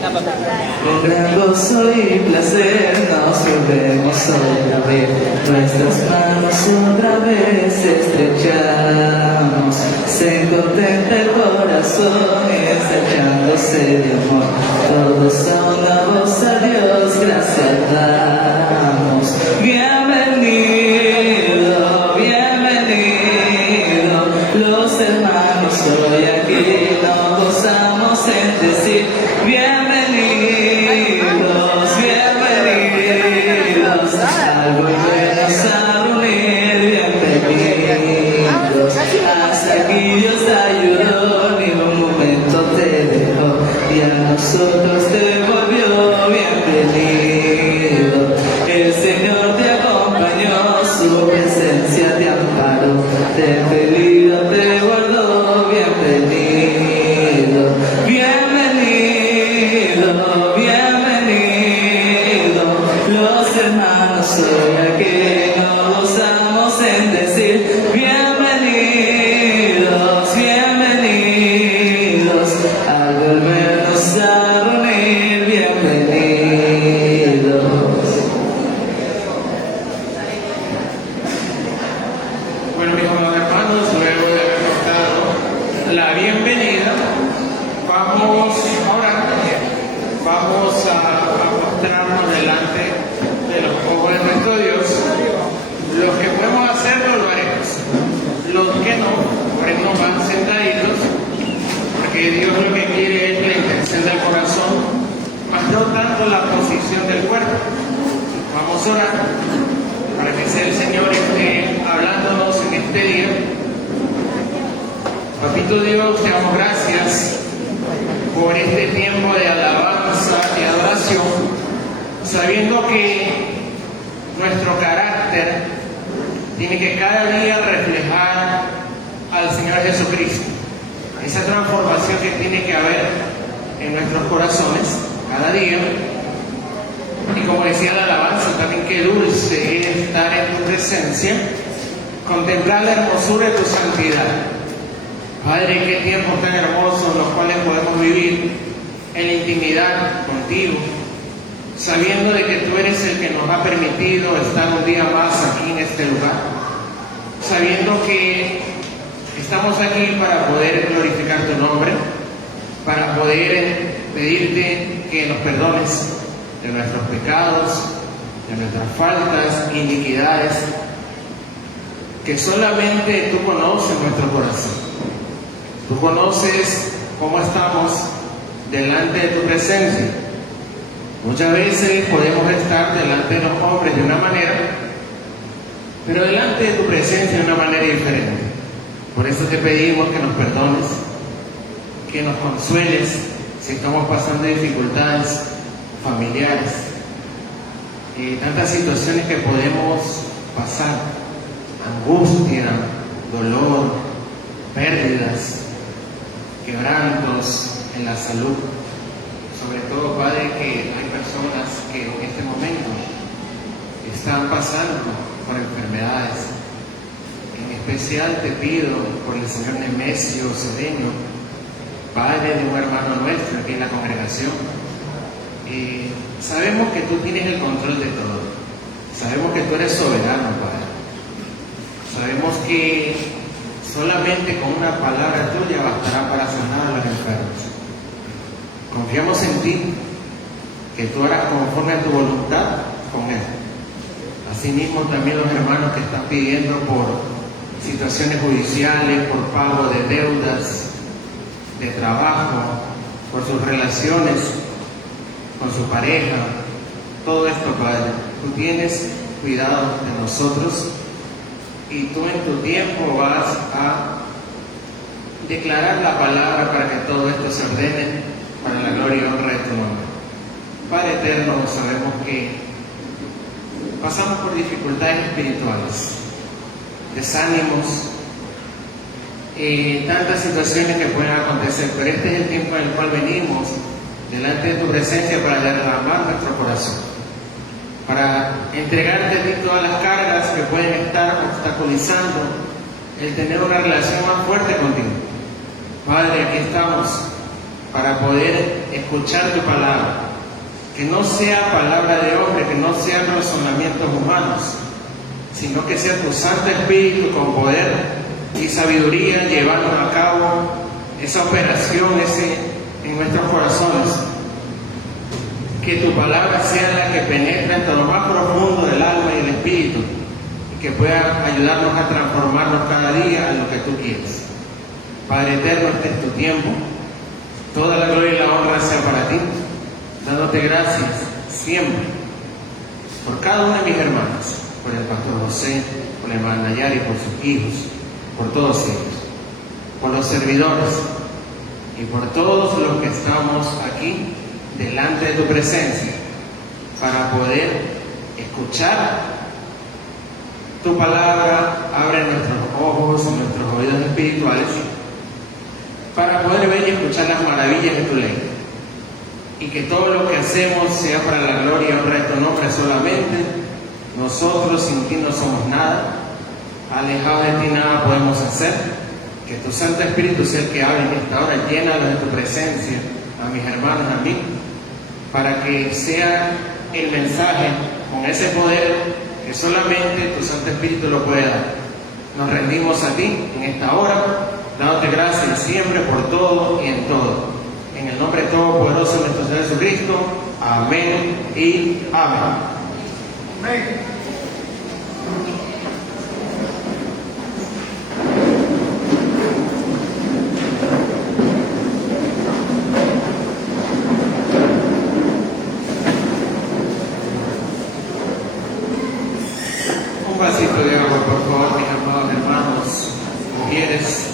Con gran gozo y placer nos volvemos otra vez, nuestras manos otra vez estrechamos, se contenta el corazón estrechándose de amor, todos a una voz a Dios gracias damos. Bienvenido, bienvenido, los hermanos hoy aquí nos gozamos entre sí. Bienvenidos, bienvenidos, al volvernos a reunir, bienvenidos. Hasta aquí Dios te ayudó, ni un momento te dejó, y a nosotros te volvió. Bienvenido, el Señor te acompañó, su presencia te amparó, te peligro te guardó. Bienvenido, bienvenido, bienvenido, los hermanos hoy aquí nos gozamos en decir bienvenidos, bienvenidos, al volvernos a reunir, bienvenidos. Bueno, mis amados hermanos, luego de haber dado la bienvenida, vamos a orar, vamos a mostrarnos delante de los ojos de nuestro Dios. Los que podemos hacerlo, lo haremos. Los que no, oremos más sentaditos, porque Dios lo que quiere es la intención del corazón, más no tanto la posición del cuerpo. Vamos a orar para que sea el Señor esté hablándonos en este día. Papito Dios, te damos gracias por este tiempo de alabanza y adoración, sabiendo que nuestro carácter tiene que cada día reflejar al Señor Jesucristo. Esa transformación que tiene que haber en nuestros corazones cada día. Y como decía la alabanza, también qué dulce es estar en tu presencia, contemplar la hermosura de tu santidad. Padre, qué tiempos tan hermosos los cuales podemos vivir en intimidad contigo, sabiendo de que tú eres el que nos ha permitido estar un día más aquí en este lugar, sabiendo que estamos aquí para poder glorificar tu nombre, para poder pedirte que nos perdones de nuestros pecados, de nuestras faltas, iniquidades, que solamente tú conoces nuestro corazón. Tú conoces cómo estamos delante de tu presencia. Muchas veces podemos estar delante de los hombres de una manera, pero delante de tu presencia de una manera diferente. Por eso te pedimos que nos perdones, que nos consueles si estamos pasando dificultades familiares, tantas situaciones que podemos pasar, angustia, dolor, pérdidas, quebrantos en la salud. Sobre todo, Padre, que hay personas que en este momento están pasando por enfermedades. En especial te pido por el señor Nemesio Cedeño, padre de un hermano nuestro aquí en la congregación. Sabemos que tú tienes el control de todo. Sabemos que tú eres soberano, Padre. Sabemos que solamente con una palabra tuya bastará para sanar a los enfermos. Confiamos en ti, que tú harás conforme a tu voluntad con él. Asimismo también los hermanos que están pidiendo por situaciones judiciales, por pago de deudas, de trabajo, por sus relaciones con su pareja, todo esto, Padre, tú tienes cuidado de nosotros y tú en tu tiempo vas a declarar la palabra para que todo esto se ordene para la gloria y honra de tu nombre. Padre eterno, sabemos que pasamos por dificultades espirituales, desánimos, tantas situaciones que pueden acontecer, pero este es el tiempo en el cual venimos delante de tu presencia para derramar nuestro corazón, para entregarte a ti todas las cargas que pueden estar obstaculizando el tener una relación más fuerte contigo. Padre, aquí estamos para poder escuchar tu palabra. Que no sea palabra de hombre, que no sean razonamientos humanos, sino que sea tu Santo Espíritu con poder y sabiduría llevando a cabo esa operación en nuestros corazones. Que tu palabra sea la que penetre hasta lo más profundo del alma y del espíritu y que pueda ayudarnos a transformarnos cada día a lo que tú quieres. Padre eterno, este es tu tiempo. Toda la gloria y la honra sea para ti, dándote gracias siempre por cada una de mis hermanas, por el pastor José, por la hermana Nayari, por sus hijos, por todos ellos, por los servidores y por todos los que estamos aquí delante de tu presencia para poder escuchar tu palabra. Abre nuestros ojos y nuestros oídos espirituales para poder ver y escuchar las maravillas de tu ley, y que todo lo que hacemos sea para la gloria y honra de tu nombre solamente. Nosotros sin ti no somos nada, alejados de ti nada podemos hacer. Que tu Santo Espíritu sea el que hable en esta hora, llénalos de tu presencia, a mis hermanos, a mí, para que sea el mensaje con ese poder que solamente tu Santo Espíritu lo puede dar. Nos rendimos a ti en esta hora, dándote gracias siempre por todo y en todo. En el nombre todopoderoso de nuestro Señor Jesucristo. Amén y amén. Amén. Un vasito de agua, por favor, mis amados hermanos, mujeres.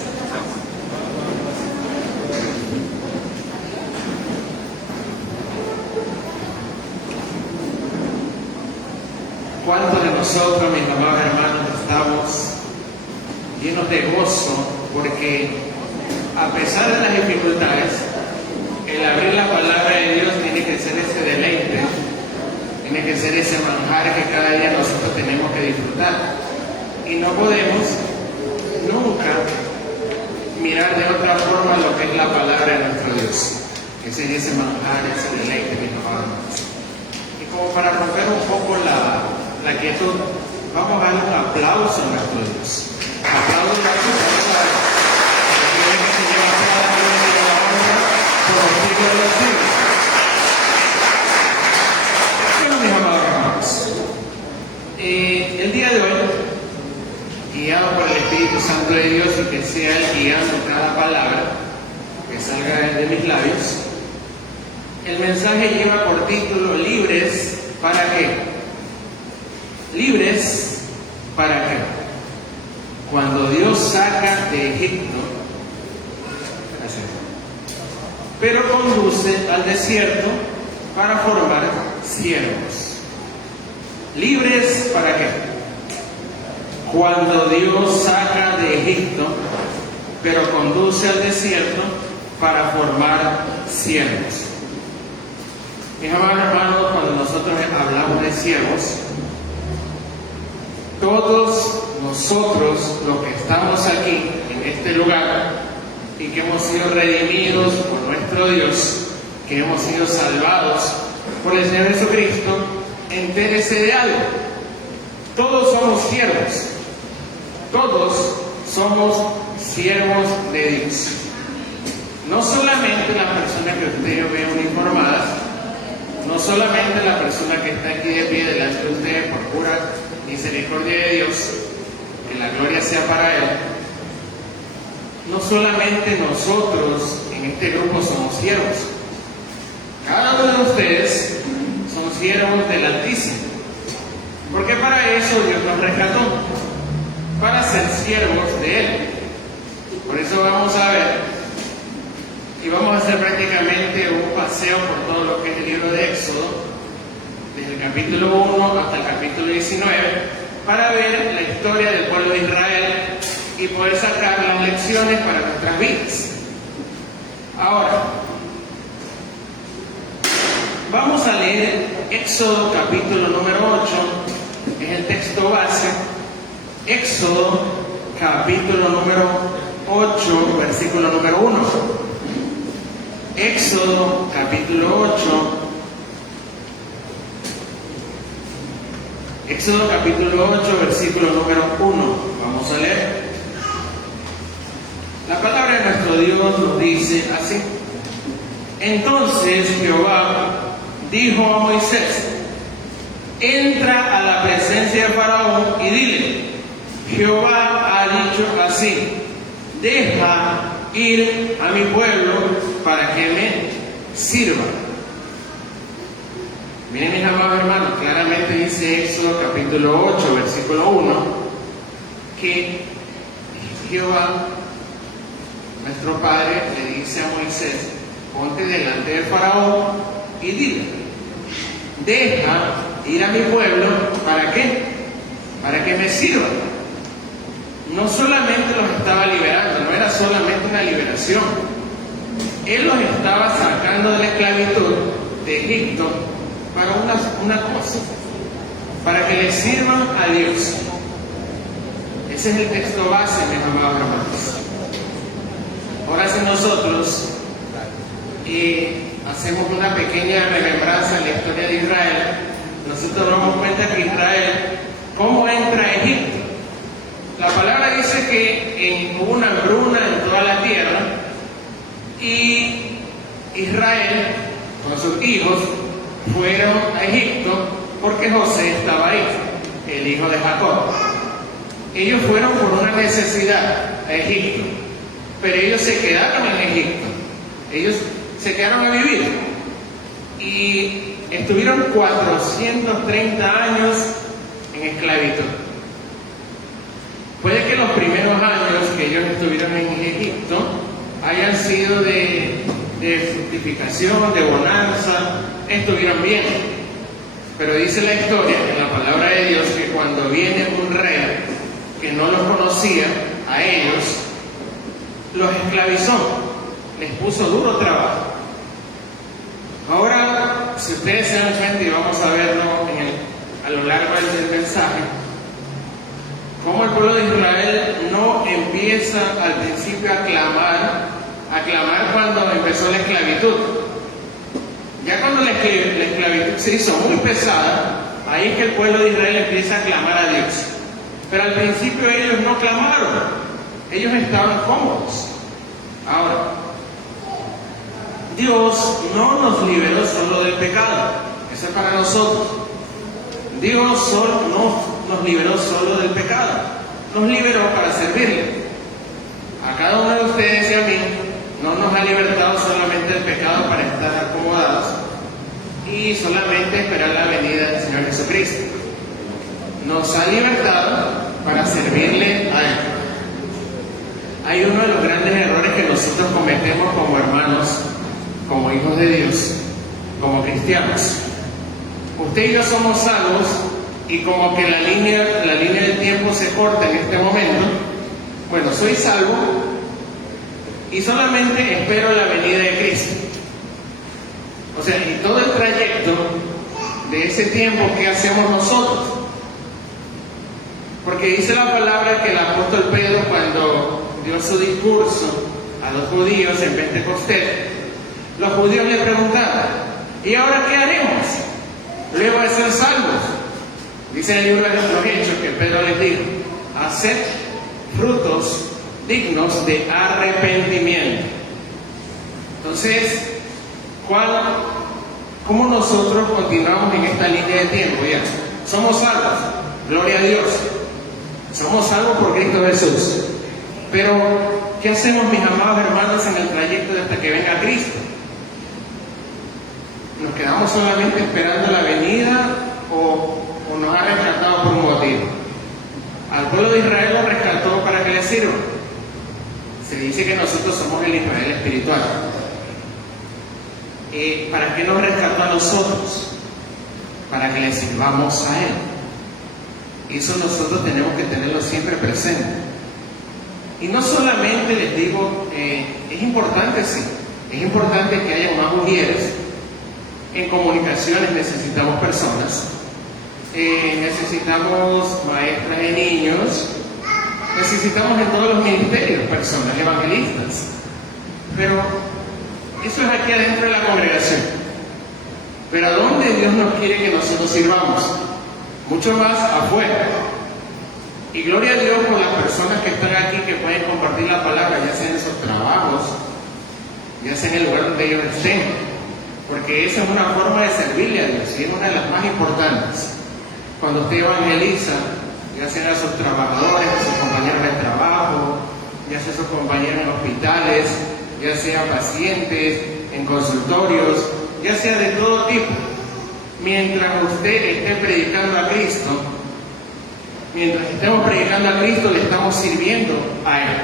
¿Cuántos de nosotros, mis amados hermanos, estamos llenos de gozo porque, a pesar de las dificultades, el abrir la palabra de Dios tiene que ser ese deleite, tiene que ser ese manjar que cada día nosotros tenemos que disfrutar? Y no podemos nunca mirar de otra forma lo que es la palabra de nuestro Dios, que sería ese manjar, ese deleite, mis amados hermanos. Y como para romper un poco la quietud, vamos a darle un aplauso a nuestro Dios. Aplausos a nuestro Dios, que se lleva toda la gloria y la honra por los siglos de los siglos. Bueno, mis amados hermanos, el día de hoy, guiado por el Espíritu Santo de Dios, y que sea Él guiando cada palabra que salga de mis labios, el mensaje lleva por título: ¿libres para qué? ¿Libres para qué? Cuando Dios saca de Egipto, pero conduce al desierto para formar siervos. ¿Libres para qué? Cuando Dios saca de Egipto, pero conduce al desierto para formar siervos. Mis amados hermanos, cuando nosotros hablamos de siervos, todos nosotros, los que estamos aquí, en este lugar, y que hemos sido redimidos por nuestro Dios, que hemos sido salvados por el Señor Jesucristo, entérese de algo: todos somos siervos, todos somos siervos de Dios. No solamente las personas que ustedes ven uniformadas, no solamente la persona que está aquí de pie delante de ustedes por pura misericordia de Dios, que la gloria sea para Él. No solamente nosotros en este grupo somos siervos, cada uno de ustedes son siervos del Altísimo, porque para eso Dios nos rescató, para ser siervos de Él. Por eso vamos a ver, y vamos a hacer prácticamente un paseo por todo lo que es el libro de Éxodo, desde el capítulo 1 hasta el capítulo 19, para ver la historia del pueblo de Israel y poder sacar las lecciones para nuestras vidas. Ahora, vamos a leer Éxodo capítulo número 8, es el texto base. Éxodo capítulo número 8, versículo número 1. Éxodo capítulo 8. Éxodo capítulo 8, versículo número 1. Vamos a leer. La palabra de nuestro Dios nos dice así. Entonces Jehová dijo a Moisés: entra a la presencia de Faraón y dile: Jehová ha dicho así, deja ir a mi pueblo para que me sirva. Miren, mis amados hermanos, claramente dice Éxodo capítulo 8, versículo 1, que Jehová, nuestro Padre, le dice a Moisés: ponte delante del Faraón y dile: deja ir a mi pueblo, ¿para qué? Para que me sirva. No solamente los estaba liberando, no era solamente una liberación. Él los estaba sacando de la esclavitud de Egipto para una cosa, para que le sirvan a Dios. Ese es el texto base, mis amados hermanos. Ahora, si nosotros hacemos una pequeña remembranza en la historia de Israel, nosotros nos damos cuenta que Israel, ¿cómo entra a Egipto? La palabra dice que hubo una hambruna en toda la tierra y Israel con sus hijos fueron a Egipto porque José estaba ahí, el hijo de Jacob. Ellos fueron por una necesidad a Egipto, pero ellos se quedaron en Egipto. Ellos se quedaron a vivir y estuvieron 430 años en esclavitud. Puede que los primeros años que ellos estuvieron en Egipto hayan sido de fructificación, de bonanza, estuvieron bien. Pero dice la historia, en la palabra de Dios, que cuando viene un rey que no los conocía, a ellos, los esclavizó, les puso duro trabajo. Ahora, si ustedes se dan cuenta, y vamos a verlo a lo largo del mensaje, cómo el pueblo de Israel no empieza al principio a clamar cuando empezó la esclavitud. Ya cuando la esclavitud se hizo muy pesada, ahí es que el pueblo de Israel empieza a clamar a Dios. Pero al principio ellos no clamaron, ellos estaban cómodos. Ahora, Dios no nos liberó solo del pecado, eso es para nosotros. Dios no nos liberó solo del pecado, nos liberó para servirle. A cada uno de ustedes y a mí no nos ha libertado solamente del pecado para estar acomodados y solamente esperar la venida del Señor Jesucristo. Nos ha libertado para servirle a Él. Hay uno de los grandes errores que nosotros cometemos como hermanos, como hijos de Dios, como cristianos. Usted y yo somos salvos y como que la línea del tiempo se corta en este momento. Bueno, soy salvo y solamente espero la venida de Cristo. O sea, y todo el trayecto de ese tiempo, ¿qué hacemos nosotros? Porque dice la palabra que el apóstol Pedro, cuando dio su discurso a los judíos en Pentecostés, los judíos le preguntaron: ¿y ahora qué haremos luego de ser salvos? Dice el libro de los Hechos que Pedro les dijo: haced frutos dignos de arrepentimiento. Entonces, ¿cómo nosotros continuamos en esta línea de tiempo? Ya, somos salvos, gloria a Dios, somos salvos por Cristo Jesús. Pero, ¿qué hacemos, mis amados hermanos, en el trayecto de hasta que venga Cristo? ¿Nos quedamos solamente esperando la venida o nos ha rescatado por un motivo? Al pueblo de Israel lo rescató para que le sirva. Se dice que nosotros somos el Israel espiritual. ¿Para qué nos rescató a nosotros? Para que le sirvamos a Él. Eso nosotros tenemos que tenerlo siempre presente. Y no solamente les digo, es importante, sí, es importante que haya más mujeres. En comunicaciones necesitamos personas, necesitamos maestras de niños, necesitamos en todos los ministerios personas, evangelistas. Pero Eso es aquí adentro de la congregación. Pero ¿a dónde Dios nos quiere que nosotros sirvamos? Mucho más afuera. Y gloria a Dios por las personas que están aquí, que pueden compartir la palabra, ya sea en sus trabajos, ya sea en el lugar donde ellos estén. Porque esa es una forma de servirle a Dios y es una de las más importantes. Cuando usted evangeliza, ya sean a sus trabajadores, a sus compañeros de trabajo, ya sea a sus compañeros en hospitales, ya sea pacientes, en consultorios, ya sea de todo tipo. Mientras usted esté predicando a Cristo, mientras estemos predicando a Cristo, le estamos sirviendo a Él.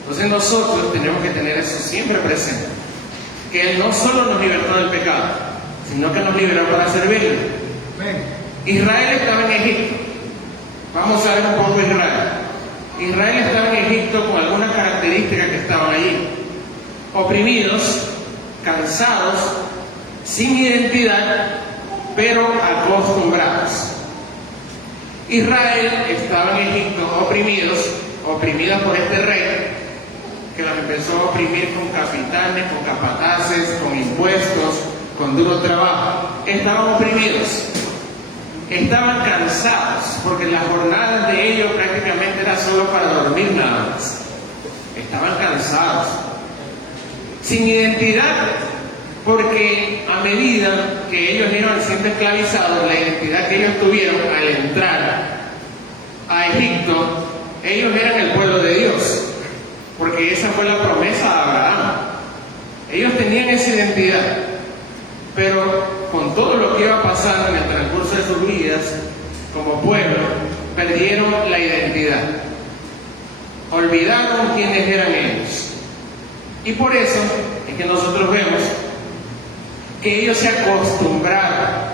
Entonces nosotros tenemos que tener eso siempre presente, que Él no solo nos libertó del pecado, sino que nos liberó para servirle. Israel estaba en Egipto. Vamos a ver un poco de Israel. Israel estaba en Egipto con algunas características que estaban allí: oprimidos, cansados, sin identidad, pero acostumbrados. Israel estaba en Egipto oprimidos por este rey que los empezó a oprimir con capitanes, con capataces, con impuestos, con duro trabajo. Estaban oprimidos, estaban cansados, porque las jornadas de ellos prácticamente era solo para dormir nada más. Estaban cansados, sin identidad, porque a medida que ellos iban siendo esclavizados, la identidad que ellos tuvieron al entrar a Egipto, ellos eran el pueblo de Dios, porque esa fue la promesa de Abraham. Ellos tenían esa identidad, pero con todo lo que iba pasando en el transcurso de sus vidas como pueblo, perdieron la identidad, olvidaron quiénes eran ellos. Y por eso es que nosotros vemos que ellos se acostumbraron.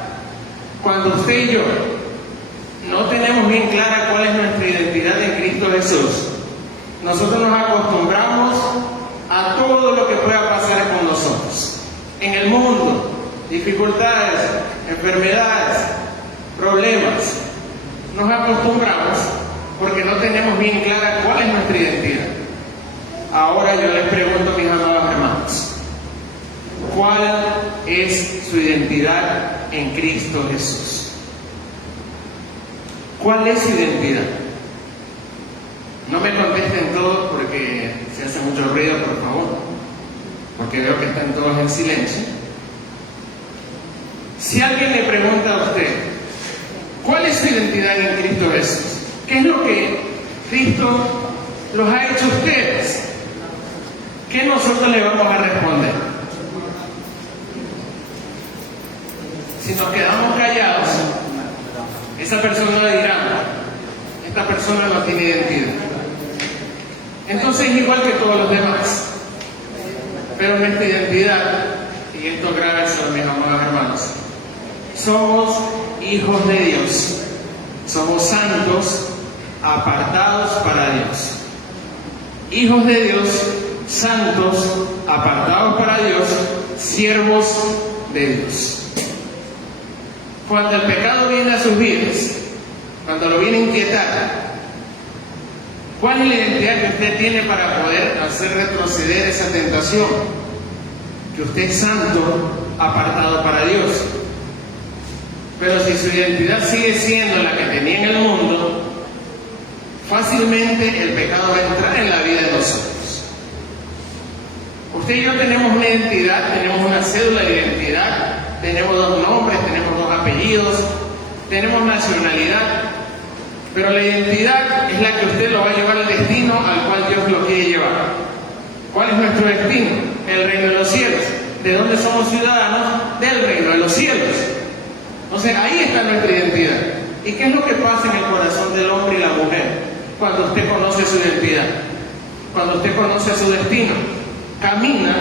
Cuando usted y yo no tenemos bien clara cuál es nuestra identidad en Cristo Jesús, nosotros nos acostumbramos a todo lo que pueda pasar con nosotros en el mundo: dificultades, enfermedades, problemas. Nos acostumbramos porque no tenemos bien clara cuál es nuestra identidad. Ahora yo les pregunto, mis amados hermanos, ¿cuál es su identidad en Cristo Jesús? ¿Cuál es su identidad? No me contesten todos porque se hace mucho ruido, por favor, porque veo que están todos en silencio. Si alguien le pregunta a usted, ¿cuál es su identidad en Cristo Jesús? ¿Qué es lo que Cristo los ha hecho a ustedes? ¿Qué nosotros le vamos a responder? Si nos quedamos callados, esa persona le dirá: esta persona no tiene identidad. Entonces es igual que todos los demás. Pero nuestra identidad, y esto gracias a mis amados hermanos, somos hijos de Dios, somos santos, apartados para Dios. Hijos de Dios, santos, apartados para Dios, siervos de Dios. Cuando el pecado viene a sus vidas, cuando lo viene a inquietar, ¿cuál es la identidad que usted tiene para poder hacer retroceder esa tentación? Que usted es santo, apartado para Dios. Pero si su identidad sigue siendo la que tenía en el mundo, fácilmente el pecado va a entrar en la vida de nosotros. Usted y yo tenemos una identidad, tenemos una cédula de identidad, tenemos 2 nombres, tenemos 2 apellidos, tenemos nacionalidad, pero la identidad es la que usted lo va a llevar al destino al cual Dios lo quiere llevar. ¿Cuál es nuestro destino? El reino de los cielos. ¿De dónde somos ciudadanos? Del reino de los cielos. Entonces ahí está nuestra identidad. ¿Y qué es lo que pasa en el corazón del hombre y la mujer cuando usted conoce su identidad? Cuando usted conoce su destino, camina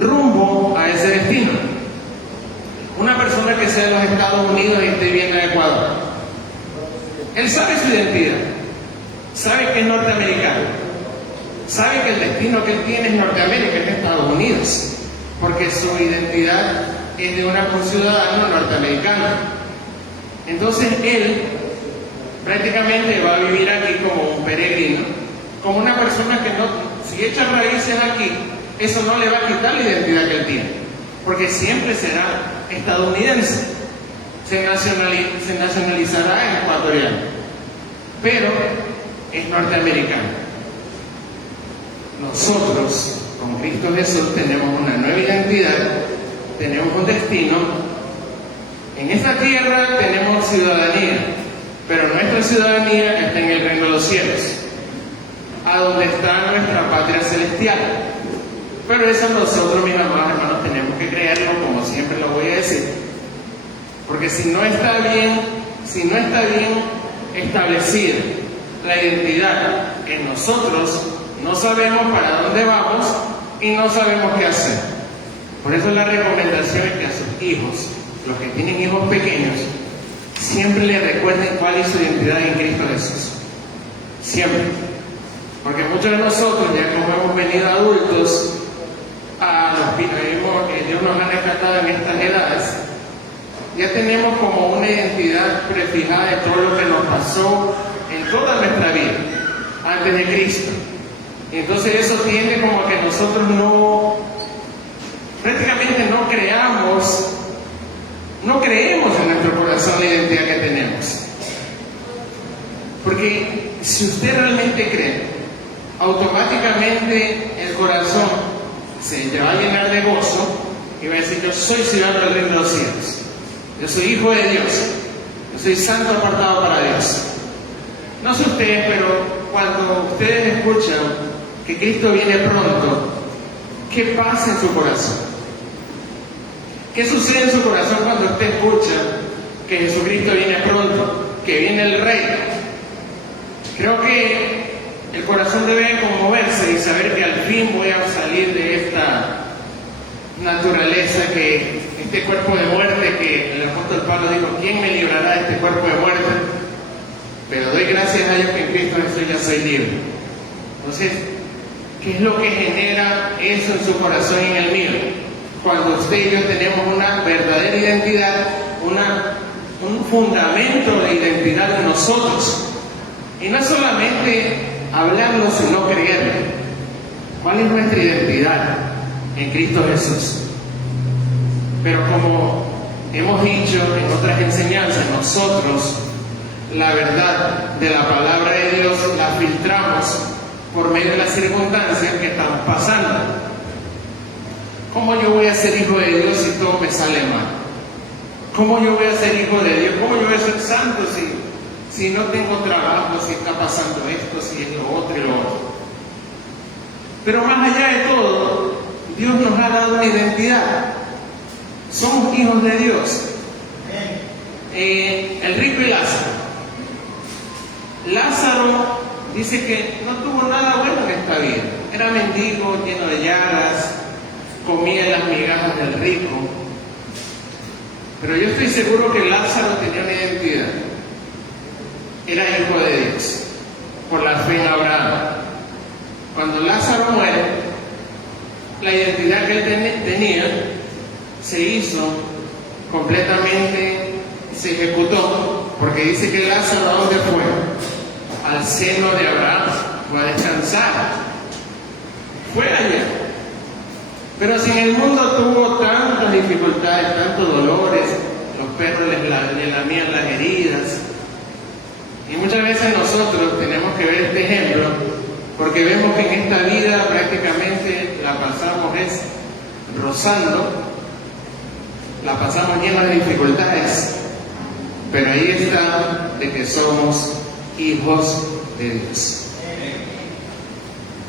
rumbo a ese destino. Una persona que sea de los Estados Unidos y esté viviendo en Ecuador, él sabe su identidad, sabe que es norteamericano, sabe que el destino que él tiene es Norteamérica, es Estados Unidos, porque su identidad es de un ciudadano norteamericano. Entonces él prácticamente va a vivir aquí como un peregrino, como una persona que no, si echa raíces aquí, eso no le va a quitar la identidad que él tiene, porque siempre será estadounidense, se nacionalizará ecuatoriano, pero es norteamericano. Nosotros, con Cristo Jesús, tenemos una nueva identidad, tenemos un destino. En esta tierra tenemos ciudadanía, pero nuestra ciudadanía está en el reino de los cielos, a donde está nuestra patria celestial. Pero eso nosotros, mis amados hermanos, tenemos que creerlo, como siempre lo voy a decir. Porque si no está bien establecida la identidad en nosotros, no sabemos para dónde vamos y no sabemos qué hacer. Por eso la recomendación es que a sus hijos, los que tienen hijos pequeños, siempre les recuerden cuál es su identidad en Cristo Jesús. Siempre. Porque muchos de nosotros, ya como hemos venido adultos, Dios nos ha rescatado en estas edades, ya tenemos como una identidad prefijada de todo lo que nos pasó en toda nuestra vida, antes de Cristo. Y entonces eso tiende como que nosotros prácticamente no creemos en nuestro corazón la identidad que tenemos. Porque si usted realmente cree, automáticamente el corazón se va a llenar de gozo y va a decir: yo soy ciudadano del reino de los cielos, yo soy hijo de Dios, yo soy santo apartado para Dios. No sé ustedes, pero cuando ustedes escuchan que Cristo viene pronto, ¿qué pasa en su corazón? ¿Qué sucede en su corazón cuando usted escucha que Jesucristo viene pronto, que viene el Rey? Creo que el corazón debe conmoverse y saber que al fin voy a salir de esta naturaleza, este cuerpo de muerte que el apóstol Pablo dijo: ¿quién me librará de este cuerpo de muerte? Pero doy gracias a Dios que en Cristo Jesús ya soy libre. Entonces, ¿qué es lo que genera eso en su corazón y en el mío? Cuando usted y yo tenemos una verdadera identidad, un fundamento de identidad en nosotros. Y no solamente hablarlo, sino creerlo. ¿Cuál es nuestra identidad en Cristo Jesús? Pero como hemos dicho en otras enseñanzas, nosotros la verdad de la palabra de Dios la filtramos por medio de las circunstancias que estamos pasando. ¿Cómo yo voy a ser hijo de Dios si todo me sale mal? ¿Cómo yo voy a ser hijo de Dios? ¿Cómo yo voy a ser santo si no tengo trabajo, si está pasando esto, si es lo otro y lo otro? Pero más allá de todo, Dios nos ha dado una identidad. Somos hijos de Dios. El rico y Lázaro. Lázaro dice que no tuvo nada bueno en esta vida. Era mendigo, lleno de llagas, comía las migajas del rico. Pero yo estoy seguro que Lázaro tenía una identidad. Era hijo de Dios, por la fe en Abraham. Cuando Lázaro muere, la identidad que él tenía se hizo completamente, se ejecutó, porque dice que Lázaro, ¿a dónde fue? Al seno de Abraham, fue a descansar. Fue allá. Pero si en el mundo tuvo tantas dificultades, tantos dolores, los perros le lamían las heridas. Y muchas veces nosotros tenemos que ver este ejemplo, porque vemos que en esta vida prácticamente la pasamos rozando, la pasamos llena de dificultades, pero ahí está de que somos hijos de Dios.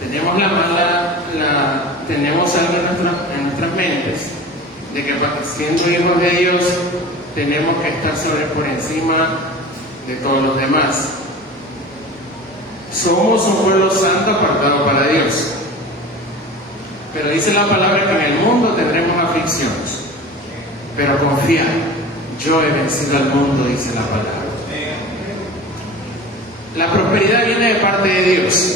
Tenemos algo en nuestras mentes de que siendo hijos de Dios tenemos que estar por encima de todos los demás. Somos un pueblo santo apartado para Dios, pero dice la palabra que en el mundo tendremos aflicciones, pero confía, yo he vencido al mundo, dice la palabra. La prosperidad viene de parte de Dios,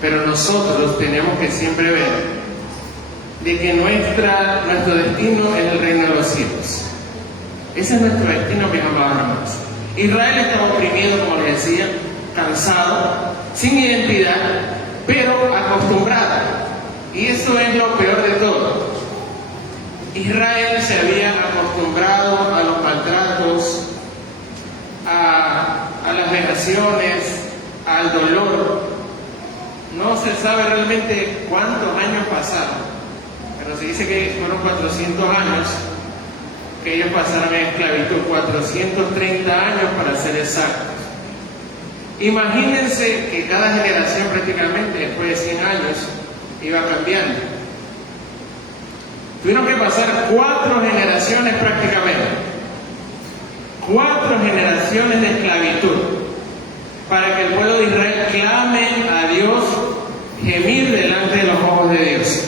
pero nosotros tenemos que siempre ver de que nuestro destino es el reino de los cielos. Ese es nuestro destino, mis amados hermanos. Israel estaba oprimido, como les decía, cansado, sin identidad, pero acostumbrado. Y eso es lo peor de todo. Israel se había acostumbrado a los maltratos, a las vejaciones, al dolor. No se sabe realmente cuántos años pasaron, pero se dice que fueron 400 años que ellos pasaron en esclavitud, 430 años para ser exactos. Imagínense que cada generación prácticamente después de 100 años iba cambiando. Tuvieron que pasar 4 generaciones prácticamente, 4 generaciones de esclavitud para que el pueblo de Israel clame a Dios, gemir delante de los ojos de Dios.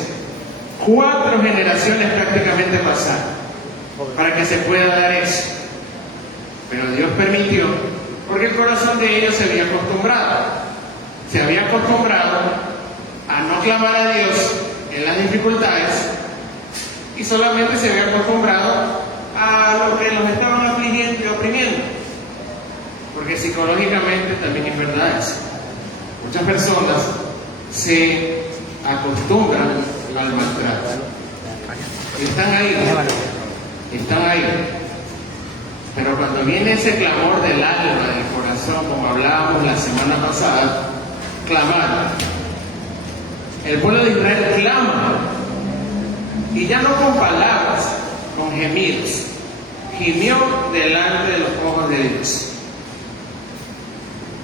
4 generaciones prácticamente pasaron para que se pueda dar eso. Pero Dios permitió, porque el corazón de ellos se había acostumbrado. Se había acostumbrado a no clamar a Dios en las dificultades y solamente se había acostumbrado a lo que los estaban afligiendo y oprimiendo. Porque psicológicamente también es verdad eso. Muchas personas se acostumbran al maltrato. Están ahí. Pero cuando viene ese clamor del alma, del corazón, como hablábamos la semana pasada, clamar. El pueblo de Israel clama, y ya no con palabras, con gemidos. Gimió delante de los ojos de Dios.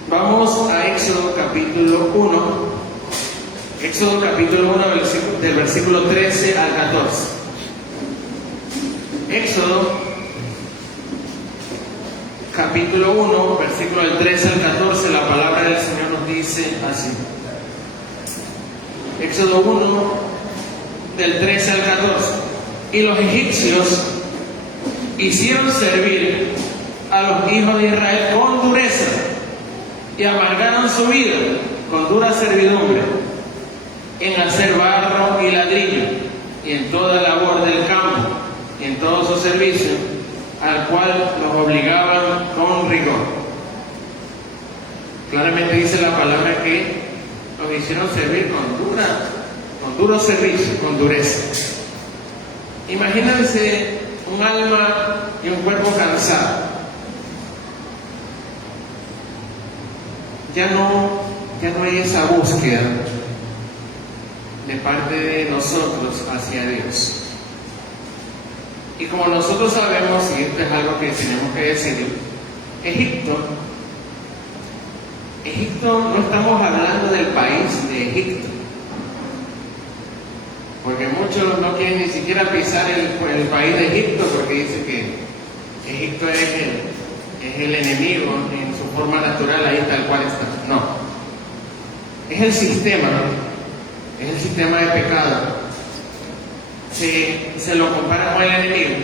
Vamos a Éxodo capítulo 1. Éxodo capítulo 1 del versículo 13 al 14. Éxodo capítulo 1, versículo del 13 al 14, la palabra del Señor nos dice así. Éxodo 1, del 13 al 14. Y los egipcios hicieron servir a los hijos de Israel con dureza y amargaron su vida con dura servidumbre en hacer barro y ladrillo y en toda labor del campo y en todo su servicio, al cual los obligaban con rigor. Claramente dice la palabra que los hicieron servir con duro servicio, con dureza. Imagínense un alma y un cuerpo cansado. Ya no hay esa búsqueda de parte de nosotros hacia Dios. Y como nosotros sabemos, y esto es algo que tenemos que decir, Egipto, no estamos hablando del país de Egipto, porque muchos no quieren ni siquiera pisar el país de Egipto porque dicen que Egipto es el enemigo en su forma natural, ahí tal cual está. No, es el sistema de pecado. Se lo compara con el enemigo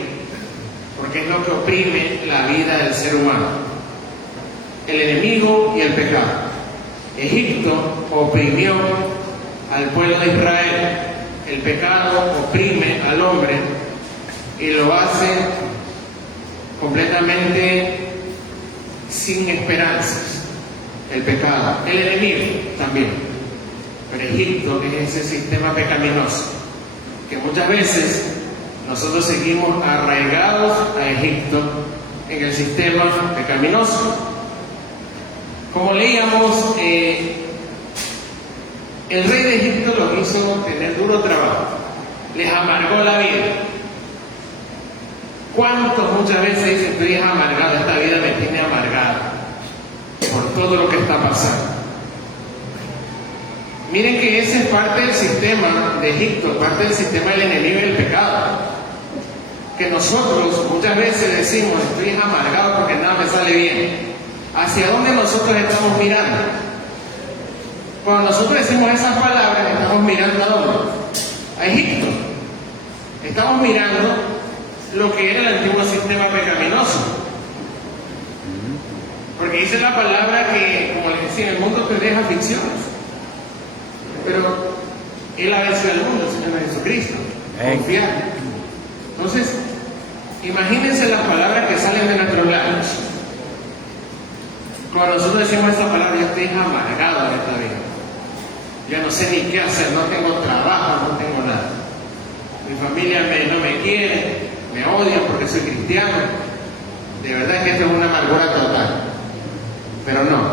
porque es lo que oprime la vida del ser humano, el enemigo y el pecado. Egipto oprimió al pueblo de Israel, el pecado oprime al hombre y lo hace completamente sin esperanzas. El pecado, el enemigo también, pero Egipto es ese sistema pecaminoso que muchas veces nosotros seguimos arraigados a Egipto en el sistema pecaminoso. Como leíamos, el rey de Egipto los hizo tener duro trabajo, les amargó la vida. ¿Cuántos muchas veces dicen, estoy amargado, esta vida me tiene amargado por todo lo que está pasando? Miren que ese es parte del sistema de Egipto, parte del sistema del enemigo y del pecado. Que nosotros muchas veces decimos, estoy amargado porque nada me sale bien. ¿Hacia dónde nosotros estamos mirando? Cuando nosotros decimos esas palabras, estamos mirando ¿a dónde? A Egipto. Estamos mirando lo que era el antiguo sistema pecaminoso. Porque dice la palabra que, como les decía, en el mundo tendréis aflicciones. Pero Él ha vencido al mundo, el Señor Jesucristo. Confiar. Entonces, imagínense las palabras que salen de nuestros labios. Cuando nosotros decimos esa palabra, yo estoy amargado en esta vida. ya no sé ni qué hacer, no tengo trabajo, no tengo nada. Mi familia no me quiere, me odian porque soy cristiano. De verdad que esto es una amargura total. Pero no,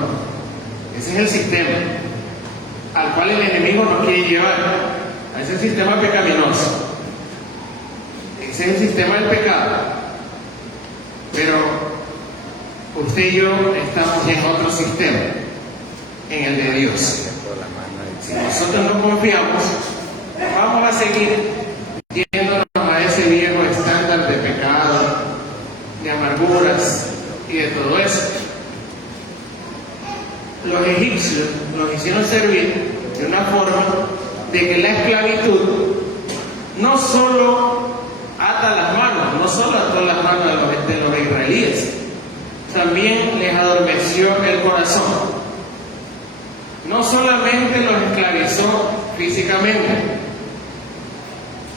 ese es el sistema al cual el enemigo nos quiere llevar, a ese sistema pecaminoso. Ese es el sistema del pecado. Pero usted y yo estamos en otro sistema, en el de Dios. Si nosotros no confiamos, vamos a seguir yéndonos a ese viejo estándar de pecado, de amarguras y de todo eso. Los egipcios nos hicieron servir de una forma de que la esclavitud no solo ata las manos, no solo ató las manos de los israelíes, también les adormeció el corazón. No solamente los esclavizó físicamente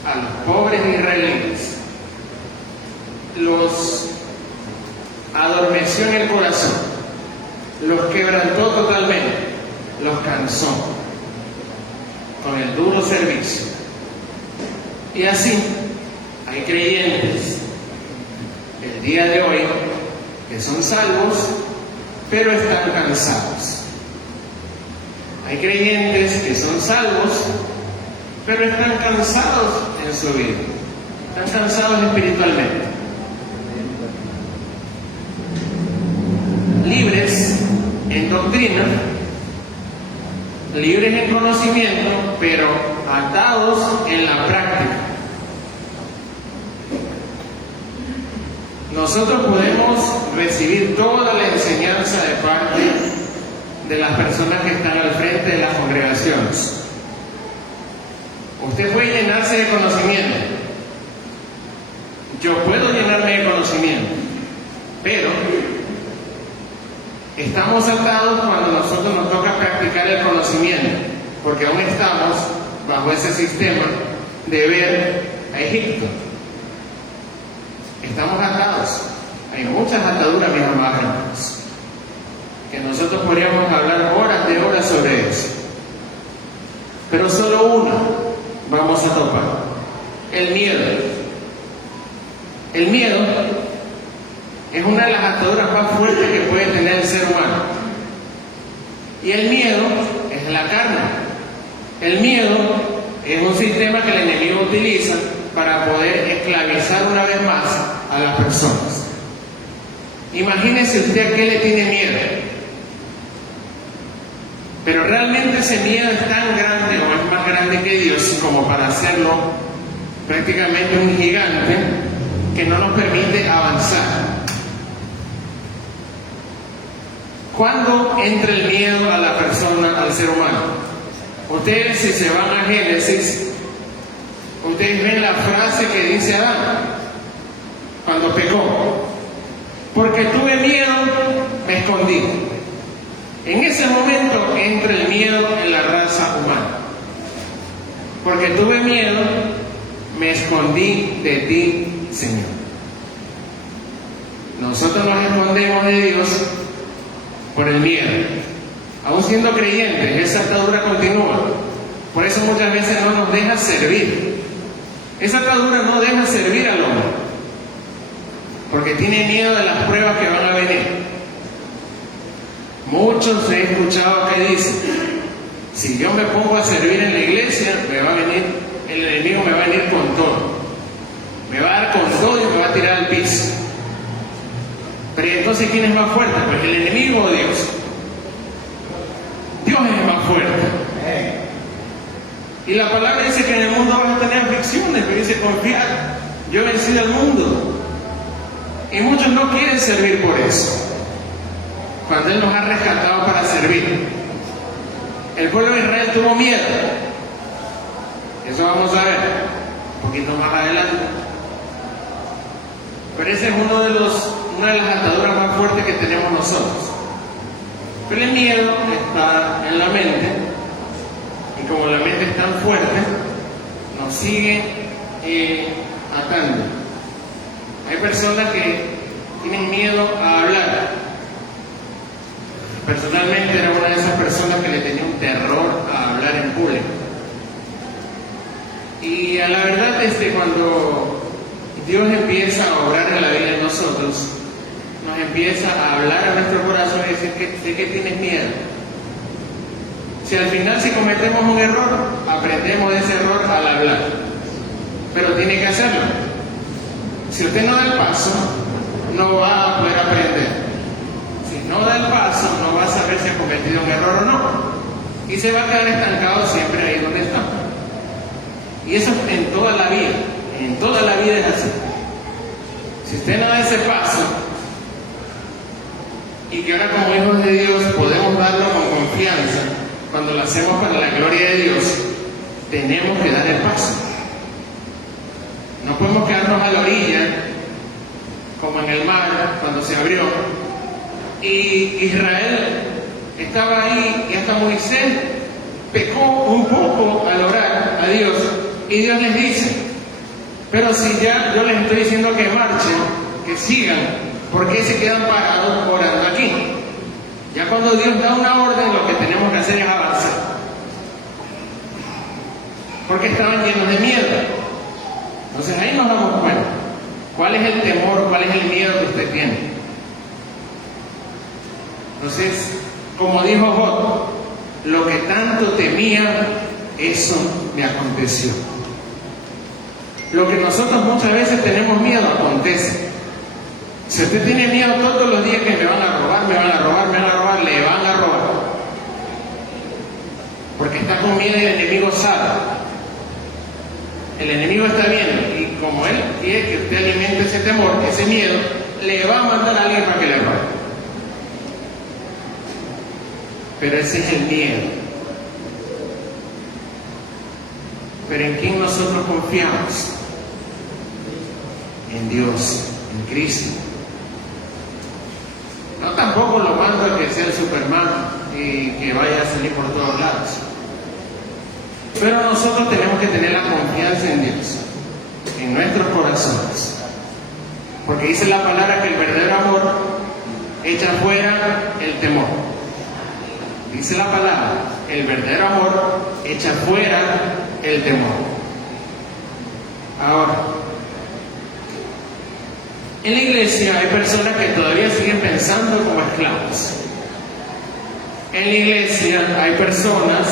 a los pobres israelíes, los adormeció en el corazón, los quebrantó totalmente, los cansó con el duro servicio. Y así hay creyentes el día de hoy que son salvos, pero están cansados. Hay creyentes que son salvos, pero están cansados en su vida, están cansados espiritualmente. Libres en doctrina, libres en conocimiento, pero atados en la práctica. Nosotros podemos recibir toda la enseñanza de parte de las personas que están al frente de las congregaciones. Usted puede llenarse de conocimiento. Yo puedo llenarme de conocimiento, pero estamos atados cuando a nosotros nos toca practicar el conocimiento, porque aún estamos bajo ese sistema de ver a Egipto. Estamos atados. Hay muchas ataduras, mis amados hermanos, que nosotros podríamos hablar horas de horas sobre eso. Pero solo una vamos a topar: el miedo. El miedo es una de las ataduras más fuertes que puede tener el ser humano. Y el miedo es la carne. El miedo es un sistema que el enemigo utiliza para poder esclavizar una vez más a las personas. Imagínese usted a qué le tiene miedo. Pero realmente ese miedo es tan grande o es más grande que Dios como para hacerlo prácticamente un gigante que no nos permite avanzar. ¿Cuándo entra el miedo a la persona, al ser humano? Ustedes, si se van a Génesis, ustedes ven la frase que dice Adán cuando pecó: porque tuve miedo, me escondí. En ese momento entra el miedo en la raza humana. Porque tuve miedo, me escondí de ti, Señor. Nosotros nos escondemos de Dios por el miedo. Aún siendo creyentes, esa atadura continúa. Por eso muchas veces no nos deja servir. Esa atadura no deja servir al hombre, porque tiene miedo de las pruebas que van a venir. Muchos he escuchado que dicen: si yo me pongo a servir en la iglesia, el enemigo me va a venir con todo. Me va a dar con todo y me va a tirar al piso. Pero entonces, ¿quién es más fuerte? Pues el enemigo o Dios. Dios es el más fuerte. Y la palabra dice que en el mundo vas a tener aflicciones, pero dice: confiad, yo he vencido al mundo. Y muchos no quieren servir por eso, cuando Él nos ha rescatado para servir. El pueblo de Israel tuvo miedo. Eso vamos a ver un poquito más adelante. Pero ese es una de las ataduras más fuertes que tenemos nosotros. Pero el miedo está en la mente, y como la mente es tan fuerte, nos sigue atando. Hay personas que tienen miedo a hablar. Personalmente era una de esas personas que le tenía un terror a hablar en Y a la verdad, cuando Dios empieza a obrar en la vida de nosotros, nos empieza a hablar a nuestro corazón y decir, ¿de qué tienes miedo? Si al final, si cometemos un error, aprendemos de ese error al hablar, pero tiene que hacerlo. Si usted no da el paso, no va a poder aprender. Si no da el paso, no va a saber si ha cometido un error o no, y se va a quedar estancado siempre ahí donde está. Y eso en toda la vida es así. Si usted no da ese paso, y que ahora como hijos de Dios podemos darlo con confianza, cuando lo hacemos para la gloria de Dios, tenemos que dar el paso. No podemos quedarnos a la orilla, como en el mar, cuando se abrió, y Israel estaba ahí, y hasta Moisés pecó un poco al orar a Dios, y Dios les dice, pero si ya yo les estoy diciendo que marchen, que sigan, ¿por qué se quedan parados orando aquí? Ya cuando Dios da una orden, lo que tenemos que hacer es avanzar. Porque estaban llenos de miedo. Entonces ahí nos damos cuenta. ¿Cuál es el temor, cuál es el miedo que usted tiene? Entonces, como dijo Job, lo que tanto temía, eso me aconteció. Lo que nosotros muchas veces tenemos miedo, acontece. Si usted tiene miedo todos los días que me van a robar, le van a robar. Porque está con miedo y el enemigo sabe. El enemigo está viendo y como él quiere que usted alimente ese temor, ese miedo, le va a mandar a alguien para que le robe. Pero ese es el miedo. Pero ¿en quién nosotros confiamos? En Dios, en Cristo. No tampoco lo mando a que sea el Superman y que vaya a salir por todos lados. Pero nosotros tenemos que tener la confianza en Dios, en nuestros corazones. Porque dice la palabra que el verdadero amor echa fuera el temor. Dice la palabra, el verdadero amor echa fuera el temor. Ahora, en la iglesia hay personas que todavía siguen pensando como esclavos. En la iglesia hay personas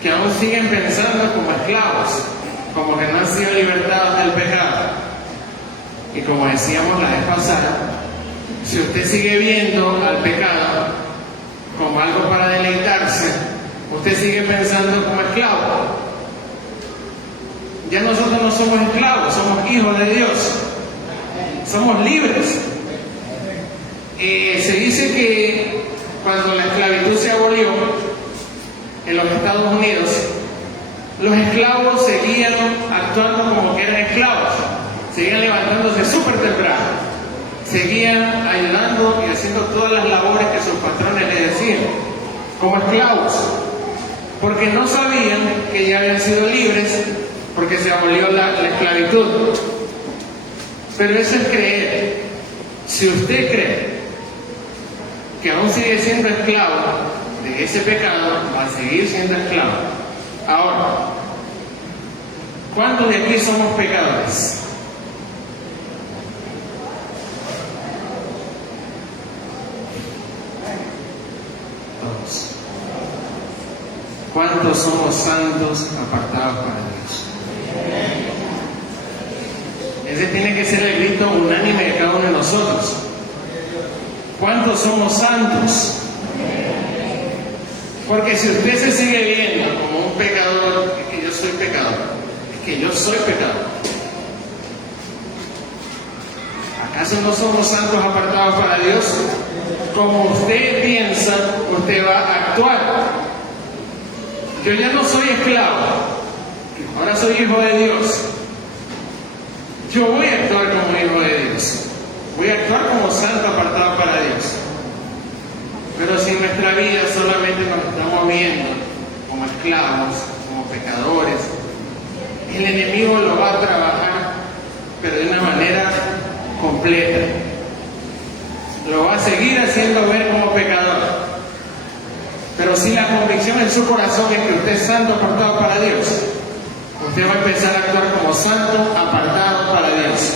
que aún siguen pensando como esclavos, como que no han sido libertados del pecado. Y como decíamos la vez pasada, si usted sigue viendo al pecado como algo para deleitarse, usted sigue pensando como esclavo. Ya nosotros no somos esclavos, somos hijos de Dios. Somos libres. Se dice que cuando la esclavitud se abolió en los Estados Unidos, los esclavos seguían actuando como que eran esclavos, seguían levantándose súper temprano, seguían ayudando y haciendo todas las labores que sus patrones les decían, como esclavos, porque no sabían que ya habían sido libres, porque se abolió la esclavitud. Pero eso es creer. Si usted cree que aún sigue siendo esclavo de ese pecado, va a seguir siendo esclavo. Ahora, ¿cuántos de aquí somos pecadores? Todos. ¿Cuántos somos santos apartados para Dios? Ese tiene que ser el grito unánime de cada uno de nosotros. ¿Cuántos somos santos? Porque si usted se sigue viendo como un pecador, es que yo soy pecador, es que yo soy pecador. ¿Acaso no somos santos apartados para Dios? Como usted piensa, usted va a actuar. Yo ya no soy esclavo, ahora soy hijo de Dios. Yo voy a actuar como hijo de Dios. Voy a actuar como santo apartado para Dios. Pero si en nuestra vida solamente nos estamos viendo como esclavos, como pecadores, el enemigo lo va a trabajar, pero de una manera completa. Lo va a seguir haciendo ver como pecador. Pero si la convicción en su corazón es que usted es santo apartado para Dios, usted va a empezar a actuar como santo, apartado para Dios.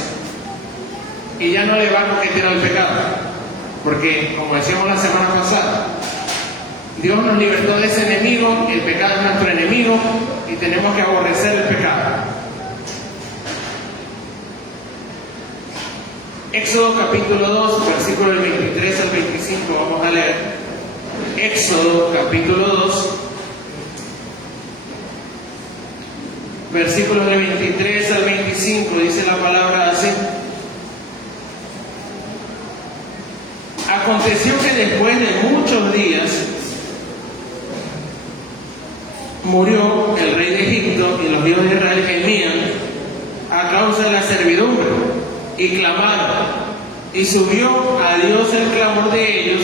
Y ya no le va a coquetear al pecado. Porque, como decíamos la semana pasada, Dios nos libertó de ese enemigo, el pecado es nuestro enemigo y tenemos que aborrecer el pecado. Éxodo capítulo 2, versículos del 23 al 25, vamos a leer. Éxodo capítulo 2, versículos del 23 al 25, dice la palabra así. Aconteció que después de muchos días murió el rey de Egipto y los hijos de Israel gemían a causa de la servidumbre y clamaron, y subió a Dios el clamor de ellos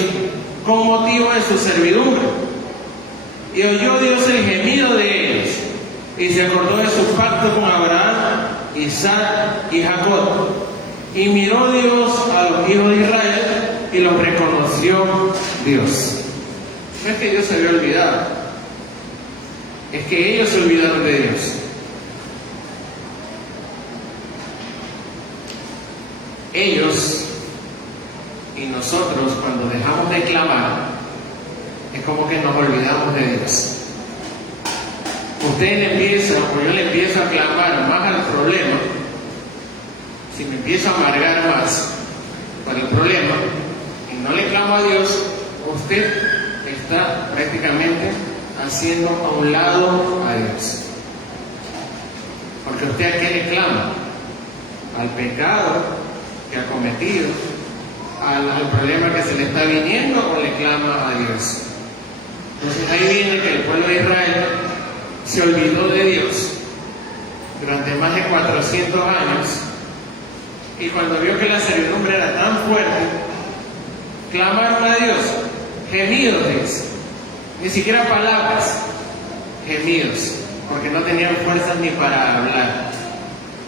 con motivo de su servidumbre, y oyó Dios el gemido de ellos y se acordó de su pacto con Abraham, Isaac y Jacob, y miró Dios a los hijos de Israel y los reconoció Dios. No es que Dios se había olvidado, es que ellos se olvidaron de Dios. Ellos y nosotros, cuando dejamos de clamar, es como que nos olvidamos de Dios. Usted le empieza, o yo le empiezo a clamar más al problema, si me empiezo a amargar más por el problema y no le clamo a Dios, usted está prácticamente haciendo a un lado a Dios. Porque usted a qué le clama, al pecado que ha cometido, al problema que se le está viniendo, o le clama a Dios. Entonces ahí viene que el pueblo de Israel se olvidó de Dios durante más de 400 años, y cuando vio que la servidumbre era tan fuerte, clamaron a Dios, gemidos, dice, ni siquiera palabras, gemidos, porque no tenían fuerzas ni para hablar.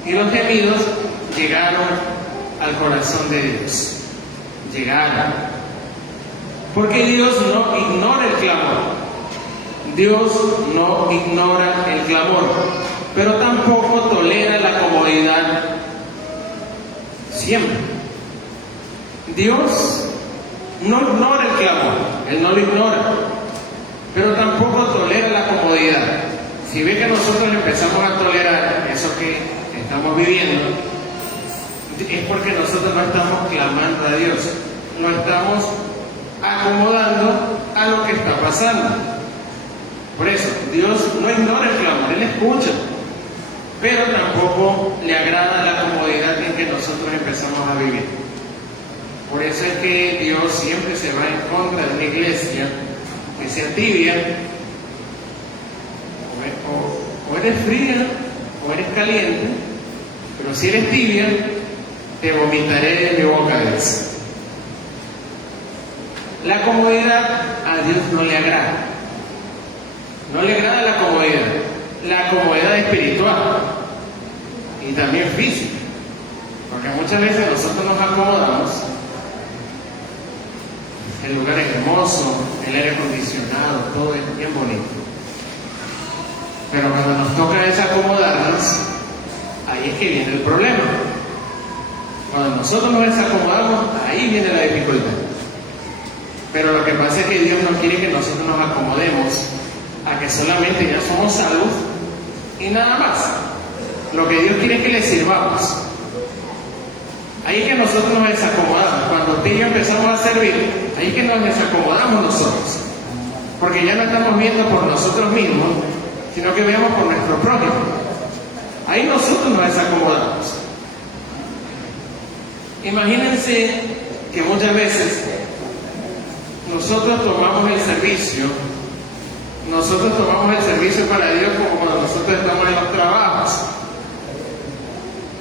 Y los gemidos llegaron al corazón de Dios. Llegaron. Porque Dios no ignora el clamor. Dios no ignora el clamor, pero tampoco tolera la comodidad siempre. Dios no ignora el clamor, Él no lo ignora, pero tampoco tolera la comodidad. Si ve que nosotros empezamos a tolerar eso que estamos viviendo, es porque nosotros no estamos clamando a Dios, no estamos acomodando a lo que está pasando. Por eso, Dios no ignora el clamor, Él escucha, pero tampoco le agrada la comodidad en que nosotros empezamos a vivir. Por eso es que Dios siempre se va en contra de una iglesia que sea tibia, o eres fría o eres caliente, pero si eres tibia, te vomitaré de mi boca. La comodidad a Dios no le agrada. No le agrada la comodidad espiritual y también física, porque muchas veces nosotros nos acomodamos. El lugar es hermoso, el aire acondicionado, todo es bien bonito, pero cuando nos toca desacomodarnos, ahí es que viene el problema. Cuando nosotros nos desacomodamos, ahí viene la dificultad. Pero lo que pasa es que Dios no quiere que nosotros nos acomodemos a que solamente ya somos salvos y nada más. Lo que Dios quiere es que le sirvamos. Ahí es que nosotros nos desacomodamos. Cuando usted y yo empezamos a servir, ahí es que nos desacomodamos nosotros. Porque ya no estamos viendo por nosotros mismos, sino que veamos por nuestro prójimo. Ahí nosotros nos desacomodamos. Imagínense que muchas veces nosotros tomamos el servicio para Dios como cuando nosotros estamos en los trabajos.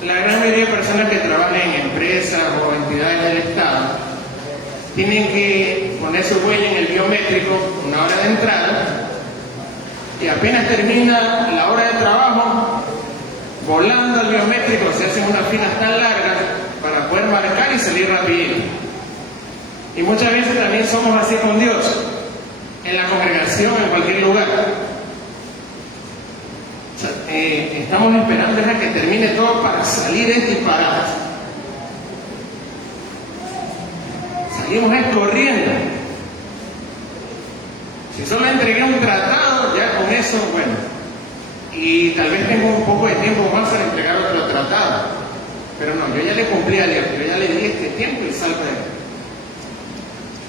La gran mayoría de personas que trabajan en empresas o entidades del Estado tienen que poner su huella en el biométrico una hora de entrada, y apenas termina la hora de trabajo, volando al biométrico se hacen unas filas tan largas para poder marcar y salir rapidito. Y muchas veces también somos así con Dios, en la congregación, en cualquier lugar. estamos esperando a que termine todo para salir de este disparate. Salimos corriendo. Si solo entregué un tratado, ya con eso, bueno, y tal vez tengo un poco de tiempo más para entregar otro tratado, pero no, yo ya le cumplí a Dios, yo ya le di este tiempo y salgo de él.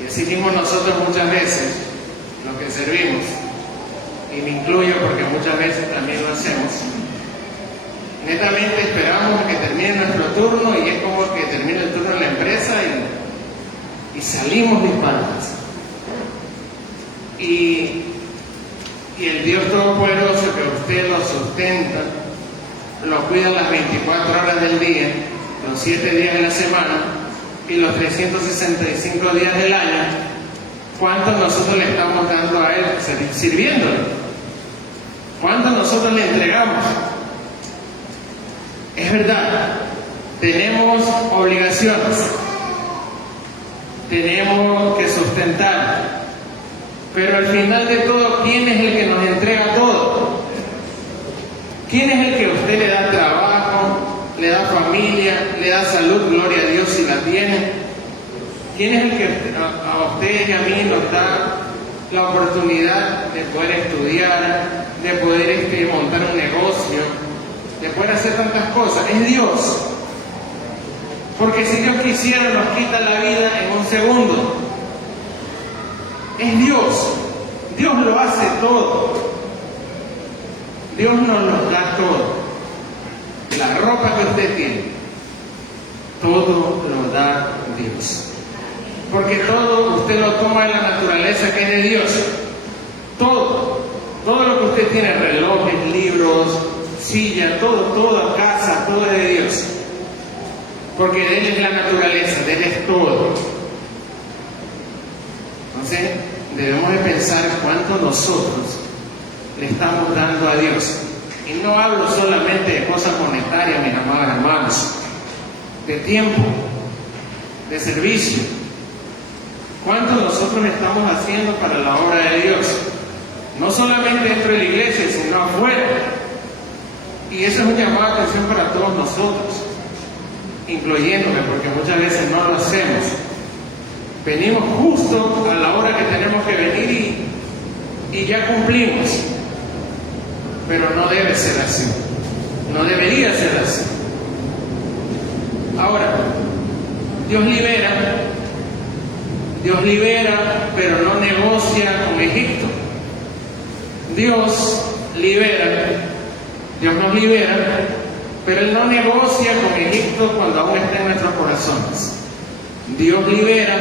Y así mismo nosotros muchas veces, los que servimos, y me incluyo porque muchas veces también lo hacemos, netamente esperamos a que termine nuestro turno y es como que termine el turno en la empresa y salimos disparados. Y el Dios Todopoderoso, que usted lo sustenta, lo cuida las 24 horas del día, los 7 días de la semana y los 365 días del año, ¿cuánto nosotros le estamos dando a Él sirviéndole? ¿Cuánto nosotros le entregamos? Es verdad, tenemos obligaciones, tenemos que sustentar, pero al final de todo, ¿quién es el que nos entrega todo? ¿Quién es el que a usted le da trabajo, le da familia, le da salud, gloria a Dios si la tiene? ¿Quién es el que a usted y a mí nos da la oportunidad de poder estudiar, de poder montar un negocio, de poder hacer tantas cosas? Es Dios. Porque si Dios quisiera nos quita la vida en un segundo. Es Dios. Dios lo hace todo. Dios nos lo da todo. La ropa que usted tiene, todo lo da Dios. Porque todo usted lo toma de la naturaleza que es de Dios. Todo lo que usted tiene, relojes, libros, silla, toda casa, todo es de Dios. Porque de Él es la naturaleza, de Él es todo. Entonces, debemos de pensar cuánto nosotros le estamos dando a Dios. Y no hablo solamente de cosas monetarias, mis amados hermanos, de tiempo, de servicio. ¿Cuánto nosotros estamos haciendo para la obra de Dios? No solamente dentro de la iglesia, sino afuera. Y eso es un llamado de atención para todos nosotros, incluyéndome, porque muchas veces no lo hacemos. Venimos justo a la hora que tenemos que venir y ya cumplimos. Pero no debe ser así. No debería ser así. Ahora, Dios libera, pero no negocia con Egipto. Dios nos libera, pero Él no negocia con Egipto cuando aún está en nuestros corazones. Dios libera,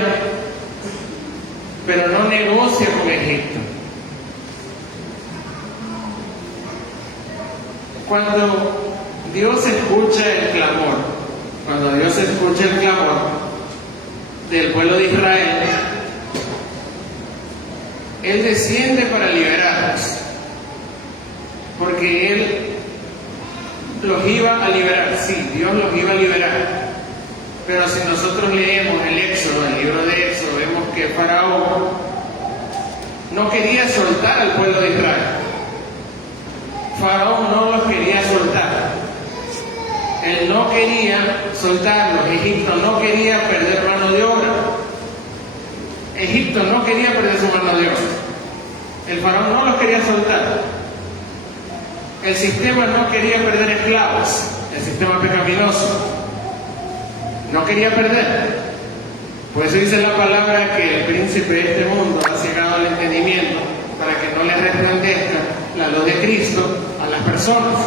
pero no negocia con Egipto. Cuando Dios escucha el clamor, del pueblo de Israel, Él desciende para liberarlos, porque Él los iba a liberar. Sí, Dios los iba a liberar. Pero si nosotros leemos el libro de Éxodo, vemos que Faraón no quería soltar al pueblo de Israel. Faraón no los quería soltar. Él no quería soltarlos. Egipto no quería perder mano de obra. Egipto no quería perder su mano de obra. El faraón no los quería soltar. El sistema no quería perder esclavos. El sistema pecaminoso no quería perder. Por eso dice la palabra que el príncipe de este mundo ha cegado el entendimiento para que no le resplandezca la luz de Cristo a las personas.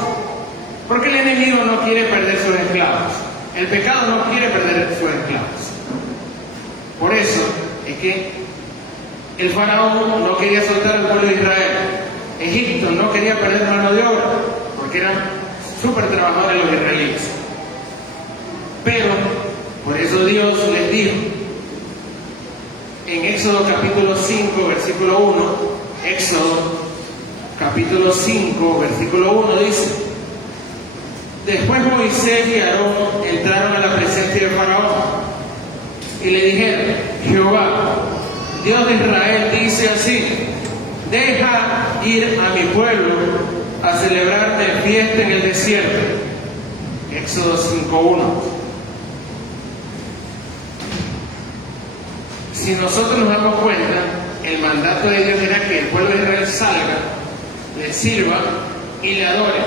Porque el enemigo no quiere perder sus esclavos. El pecado no quiere perder sus esclavos. Por eso es que el faraón no quería soltar al pueblo de Israel. Egipto no quería perder mano de obra, porque eran súper trabajadores los israelíes. Pero, por eso Dios les dijo, en Éxodo capítulo 5, versículo 1, Éxodo capítulo 5, versículo 1 dice: después Moisés y Aarón entraron a la presencia de Faraón y le dijeron: Jehová, Dios de Israel, dice así: deja ir a mi pueblo a celebrarte fiesta en el desierto. Éxodo 5:1. Si nosotros nos damos cuenta, el mandato de Dios era que el pueblo de Israel salga, le sirva y le adore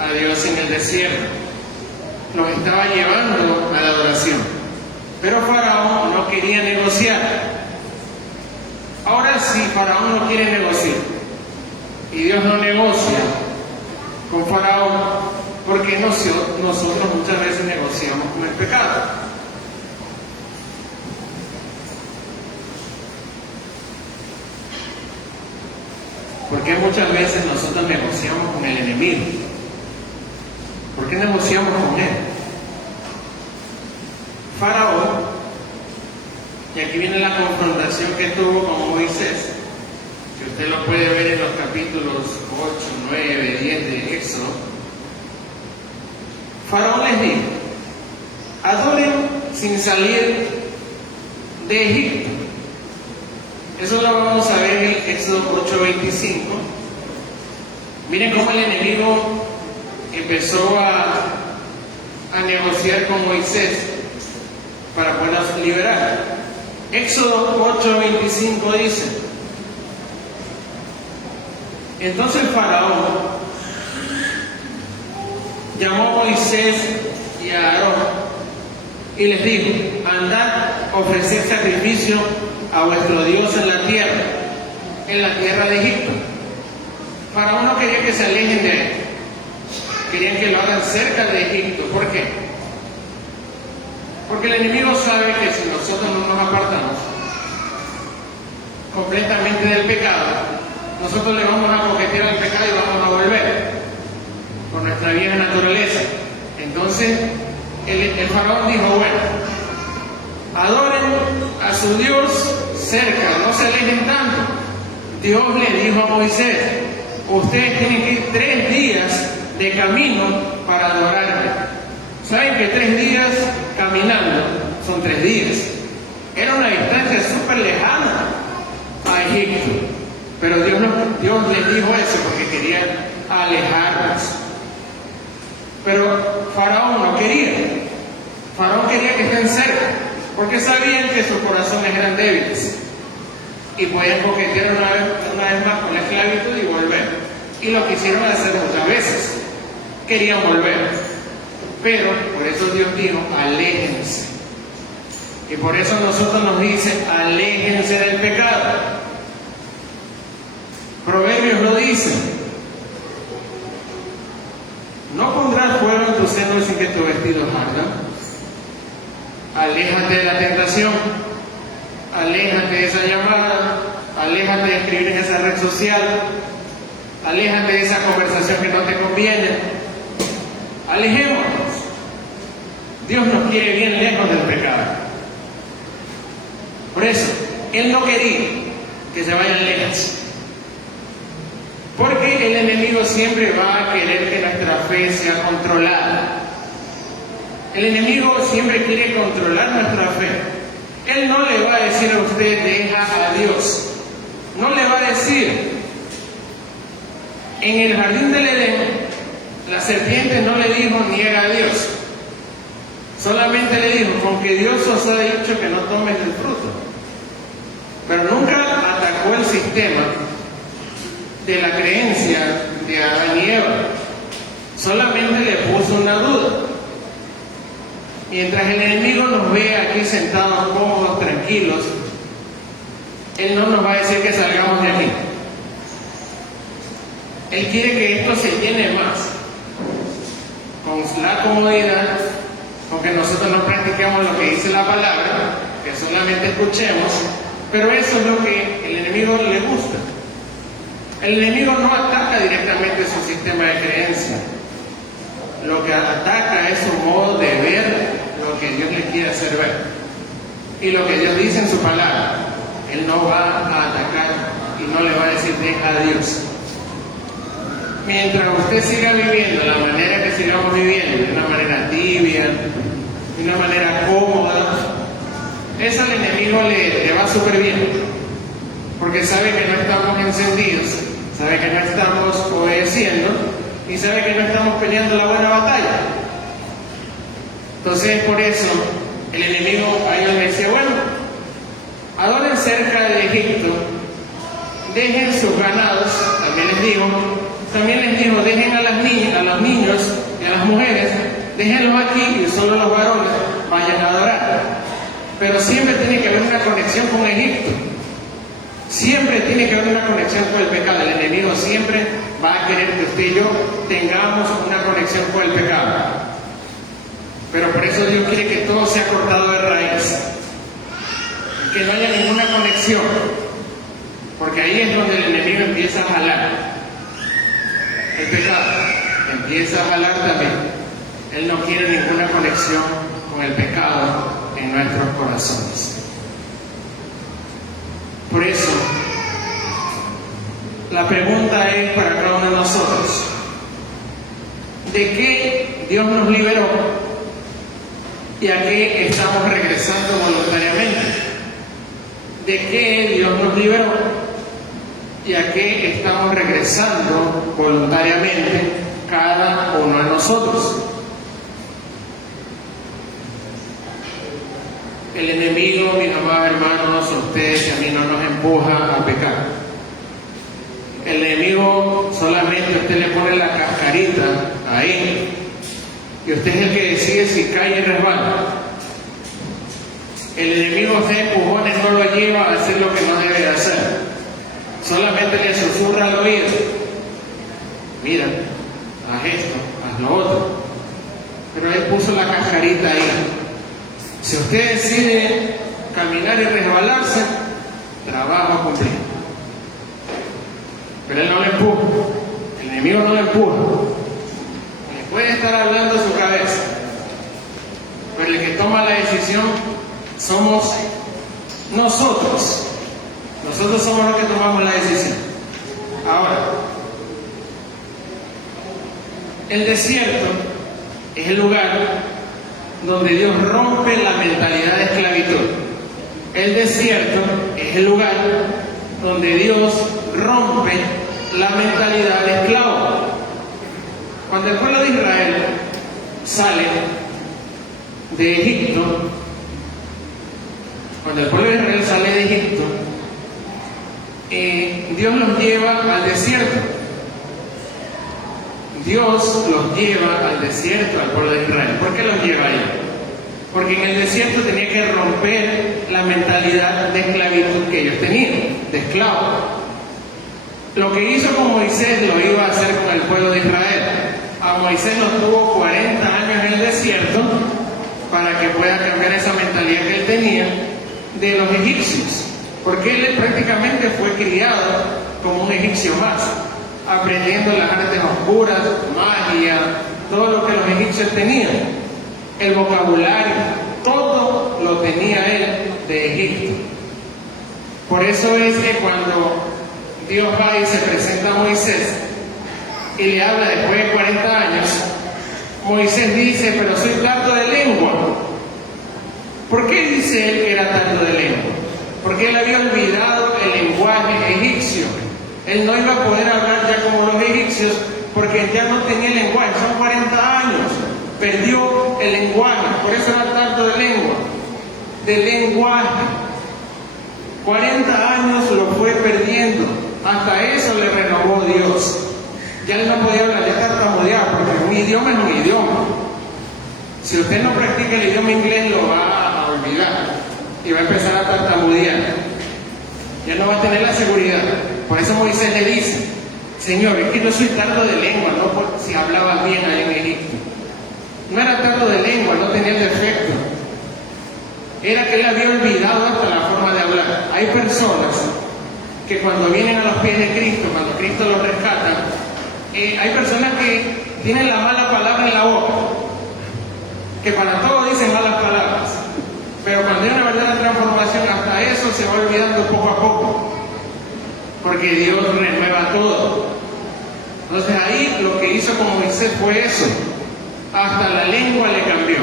a Dios en el desierto. Nos estaba llevando a la adoración. Pero Faraón no quería negociar. Ahora sí, Faraón no quiere negociar. Y Dios no negocia con Faraón porque nosotros muchas veces negociamos con el pecado. ¿Por qué muchas veces nosotros negociamos con el enemigo? ¿Por qué negociamos con él? Faraón, y aquí viene la confrontación que tuvo con Moisés, que usted lo puede ver en los capítulos 8, 9, 10 de Éxodo. Faraón les dijo: adoren sin salir de Egipto. Eso lo vamos a ver en Éxodo 8:25. Miren cómo el enemigo empezó a negociar con Moisés para poderlos liberar. Éxodo 8:25 dice: entonces Faraón llamó a Moisés y a Aarón y les dijo: andad, ofreced sacrificio a vuestro Dios en la tierra de Egipto. Faraón no quería que se alejen de él, querían que lo hagan cerca de Egipto. ¿Por qué? Porque el enemigo sabe que si nosotros no nos apartamos completamente del pecado, nosotros le vamos a coquetear al pecado y vamos a volver con nuestra vieja naturaleza. Entonces el faraón dijo: bueno, adoren a su Dios cerca, no se alejen tanto. Dios le dijo a Moisés: ustedes tienen que ir 3 días de camino para adorarme. ¿Saben que 3 días caminando son 3 días? Era una distancia súper lejana a Egipto. Pero Dios les dijo eso porque querían alejarnos. Pero Faraón no quería. Faraón quería que estén cerca, porque sabían que sus corazones eran débiles y podían coquetear una vez más con la esclavitud y volver. Y lo quisieron hacer muchas veces. Querían volver. Pero por eso Dios dijo: aléjense. Y por eso nosotros nos dice: aléjense del pecado. Proverbios lo dice: no pondrás fuego en tu seno sin que tu vestido arda. Aléjate de la tentación, aléjate de esa llamada, aléjate de escribir en esa red social, aléjate de esa conversación que no te conviene. Alejémonos. Dios nos quiere bien lejos del pecado. Por eso, Él no quería que se vayan lejos. Porque el enemigo siempre va a querer que nuestra fe sea controlada. El enemigo siempre quiere controlar nuestra fe. Él no le va a decir a usted: deja a Dios. No le va a decir. En el jardín del Edén, la serpiente no le dijo: niega a Dios. Solamente le dijo: con que Dios os ha dicho que no tomes del fruto. Pero nunca atacó el sistema de la creencia de Adán y Eva. Solamente le puso una duda. Mientras el enemigo nos ve aquí sentados cómodos, tranquilos, él no nos va a decir que salgamos de aquí. Él quiere que esto se llene más con la comodidad, con que nosotros no practiquemos lo que dice la palabra, que solamente escuchemos. Pero eso es lo que el enemigo le gusta. El enemigo no ataca directamente su sistema de creencia. Lo que ataca es su modo de ver lo que Dios le quiere hacer ver. Y lo que Dios dice en su palabra. Él no va a atacar y no le va a decir: deja a Dios. Mientras usted siga viviendo la manera que sigamos viviendo, de una manera tibia, de una manera cómoda, eso al enemigo le va súper bien. Porque sabe que no estamos encendidos, sabe que no estamos obedeciendo y sabe que no estamos peleando la buena batalla. Entonces, por eso, el enemigo a ellos les decía, bueno, adoren cerca de Egipto, dejen sus ganados, también les dijo, dejen a los niños y a las mujeres, déjenlos aquí y solo los varones vayan a adorar. Pero siempre tiene que haber una conexión con Egipto. Siempre tiene que haber una conexión con el pecado. El enemigo siempre va a querer que usted y yo tengamos una conexión con el pecado. Pero por eso Dios quiere que todo sea cortado de raíz. Que no haya ninguna conexión. Porque ahí es donde el enemigo empieza a jalar. El pecado empieza a jalar también. Él no quiere ninguna conexión con el pecado en nuestros corazones. Por eso, la pregunta es para cada uno de nosotros: ¿de qué Dios nos liberó y a qué estamos regresando voluntariamente? ¿De qué Dios nos liberó y a qué estamos regresando voluntariamente cada uno de nosotros? El enemigo, mis amados hermanos, a ustedes y a mí no nos empuja a pecar. El enemigo solamente usted le pone la cascarita ahí y usted es el que decide si cae y resbala. El enemigo de empujones no lo lleva a hacer lo que no debe de hacer. Solamente le susurra al oído: mira, haz esto, haz lo otro. Pero él puso la cascarita ahí. Si usted decide caminar y resbalarse, trabajo cumplido. Pero él no le empuja. El enemigo no le empuja. Le puede estar hablando a su cabeza, pero el que toma la decisión somos nosotros. Nosotros somos los que tomamos la decisión. Ahora, el desierto es el lugar donde Dios rompe la mentalidad de esclavitud. El desierto es el lugar donde Dios rompe la mentalidad de esclavo. Cuando el pueblo de Israel sale de Egipto, Dios los lleva al desierto. Dios los lleva al desierto, al pueblo de Israel. ¿Por qué los lleva ahí? Porque en el desierto tenía que romper la mentalidad de esclavitud que ellos tenían, de esclavos. Lo que hizo con Moisés lo iba a hacer con el pueblo de Israel. A Moisés lo tuvo 40 años en el desierto para que pueda cambiar esa mentalidad que él tenía de los egipcios. Porque él prácticamente fue criado como un egipcio más, aprendiendo las artes oscuras, magia, todo lo que los egipcios tenían, el vocabulario, todo lo tenía él de Egipto. Por eso es que cuando Dios va y se presenta a Moisés y le habla después de 40 años, Moisés dice: pero soy tardo de lengua. ¿Por qué dice él que era tardo de lengua? Porque él había olvidado el lenguaje egipcio. Él no iba a poder hablar ya como los egipcios porque ya no tenía lenguaje. Son 40 años. Perdió el lenguaje. Por eso era tardo de lengua. De lenguaje. 40 años lo fue perdiendo. Hasta eso le renovó Dios. Ya él no podía hablar, ya tartamudeaba, porque un idioma es un idioma. Si usted no practica el idioma inglés, lo va a olvidar y va a empezar a tartamudear. Ya no va a tener la seguridad. Por eso Moisés le dice: Señor, es que yo soy tardo de lengua, no por si hablabas bien ahí en Egipto. No era tardo de lengua, no tenía el defecto. Era que él había olvidado hasta la forma de hablar. Hay personas que cuando vienen a los pies de Cristo, cuando Cristo los rescata, hay personas que tienen la mala palabra en la boca, que para todo dicen malas palabras, pero cuando hay una verdadera transformación, hasta eso se va olvidando poco a poco, porque Dios renueva todo. Entonces ahí lo que hizo con Moisés fue eso, hasta la lengua le cambió.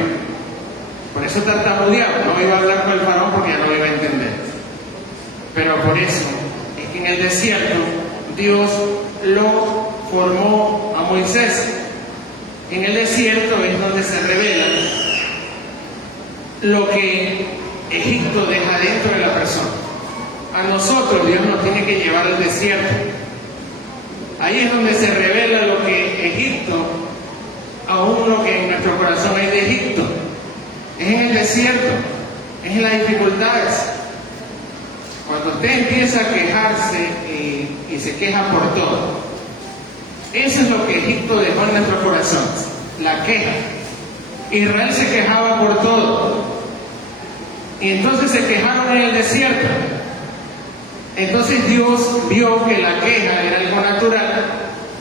Por eso tartamudeaba, no iba a hablar con el faraón porque ya no iba a entender. Pero por eso es que en el desierto Dios lo formó a Moisés. En el desierto es donde se revela lo que Egipto deja dentro de la persona. A nosotros Dios nos tiene que llevar al desierto. Ahí es donde se revela lo que Egipto, aún lo que en nuestro corazón hay de Egipto. Es en el desierto, es en las dificultades. Cuando usted empieza a quejarse y se queja por todo, eso es lo que Egipto dejó en nuestros corazones, la queja. Israel se quejaba por todo. Y entonces se quejaron en el desierto. Entonces Dios vio que la queja era algo natural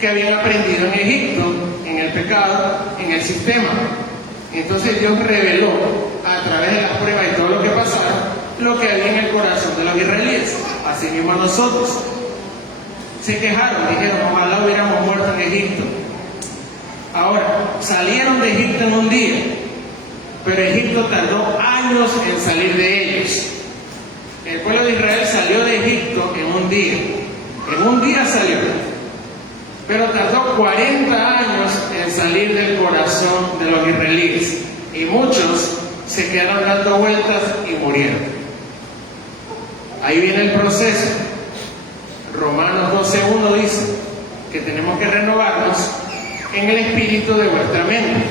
que habían aprendido en Egipto, en el pecado, en el sistema. Entonces Dios reveló a través de las pruebas y todo lo que pasaron, lo que había en el corazón de los israelíes. Así mismo a nosotros. Se quejaron, dijeron, ojalá hubiéramos muerto en Egipto. Ahora, salieron de Egipto en un día, pero Egipto tardó años en salir de ellos. El pueblo de Israel salió de Egipto en un día salió, pero tardó 40 años en salir del corazón de los israelíes, y muchos se quedaron dando vueltas y murieron. Ahí viene el proceso. Romanos 12:1 dice que tenemos que renovarnos en el espíritu de vuestra mente.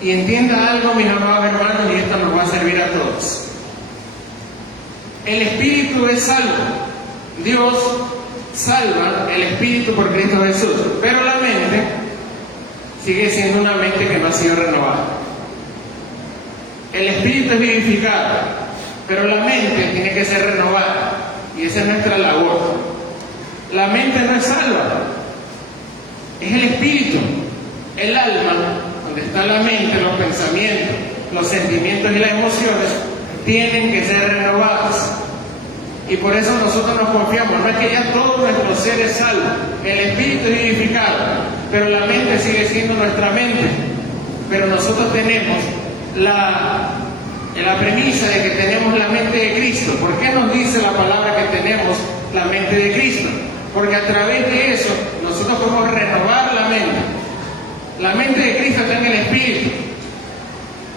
Y entienda algo, mis amados hermanos, y esto nos va a servir a todos. El espíritu es salvo. Dios salva el espíritu por Cristo Jesús, pero la mente sigue siendo una mente que no ha sido renovada. El espíritu es vivificado, pero la mente tiene que ser renovada, y esa es nuestra labor. La mente no es salva, es el espíritu. El alma, donde está la mente, los pensamientos, los sentimientos y las emociones, tienen que ser renovados. Y por eso nosotros nos confiamos. No es que ya todo nuestro ser es salvo, el espíritu es vivificado, pero la mente sigue siendo nuestra mente. Pero nosotros tenemos la premisa de que tenemos la mente de Cristo. ¿Por qué nos dice la palabra que tenemos la mente de Cristo? Porque a través de eso nosotros podemos renovar la mente. La mente de Cristo está en el espíritu,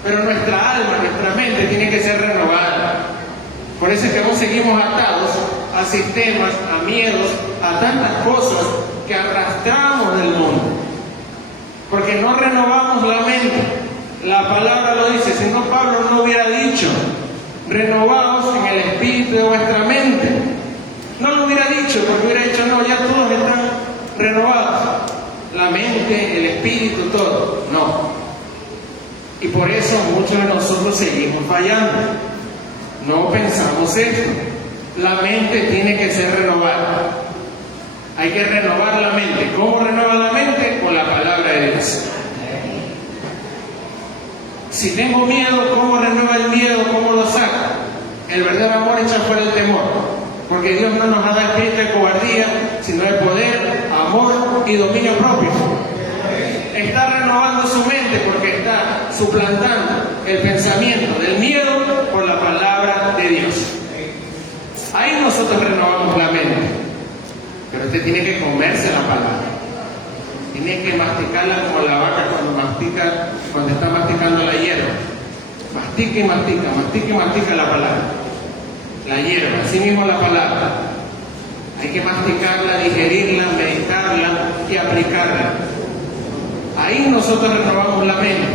pero nuestra alma, nuestra mente tiene que ser renovada. Por eso es que aún seguimos atados a sistemas, a miedos, a tantas cosas que arrastramos del mundo, porque no renovamos la mente. La palabra lo dice, si no Pablo no hubiera dicho, renovaos en el espíritu de vuestra mente. No lo hubiera dicho, porque hubiera dicho, no, ya todos están renovados. La mente, el espíritu, todo. No. Y por eso muchos de nosotros seguimos fallando. No pensamos esto. La mente tiene que ser renovada. Hay que renovar la mente. ¿Cómo renueva la mente? Con la palabra de Dios. Si tengo miedo, ¿cómo renueva el miedo? ¿Cómo lo saca? El verdadero amor echa fuera el temor. Porque Dios no nos ha dado espíritu de cobardía, sino de poder, amor y dominio propio. Está renovando su mente porque está suplantando el pensamiento del miedo por la palabra de Dios. Ahí nosotros renovamos la mente. Pero usted tiene que comerse la palabra. Tiene que masticarla como la vaca cuando está masticando la hierba. Mastica y mastica, mastica y mastica la palabra. La hierba, así mismo la palabra. Hay que masticarla, digerirla, meditarla y aplicarla. Ahí nosotros renovamos la mente.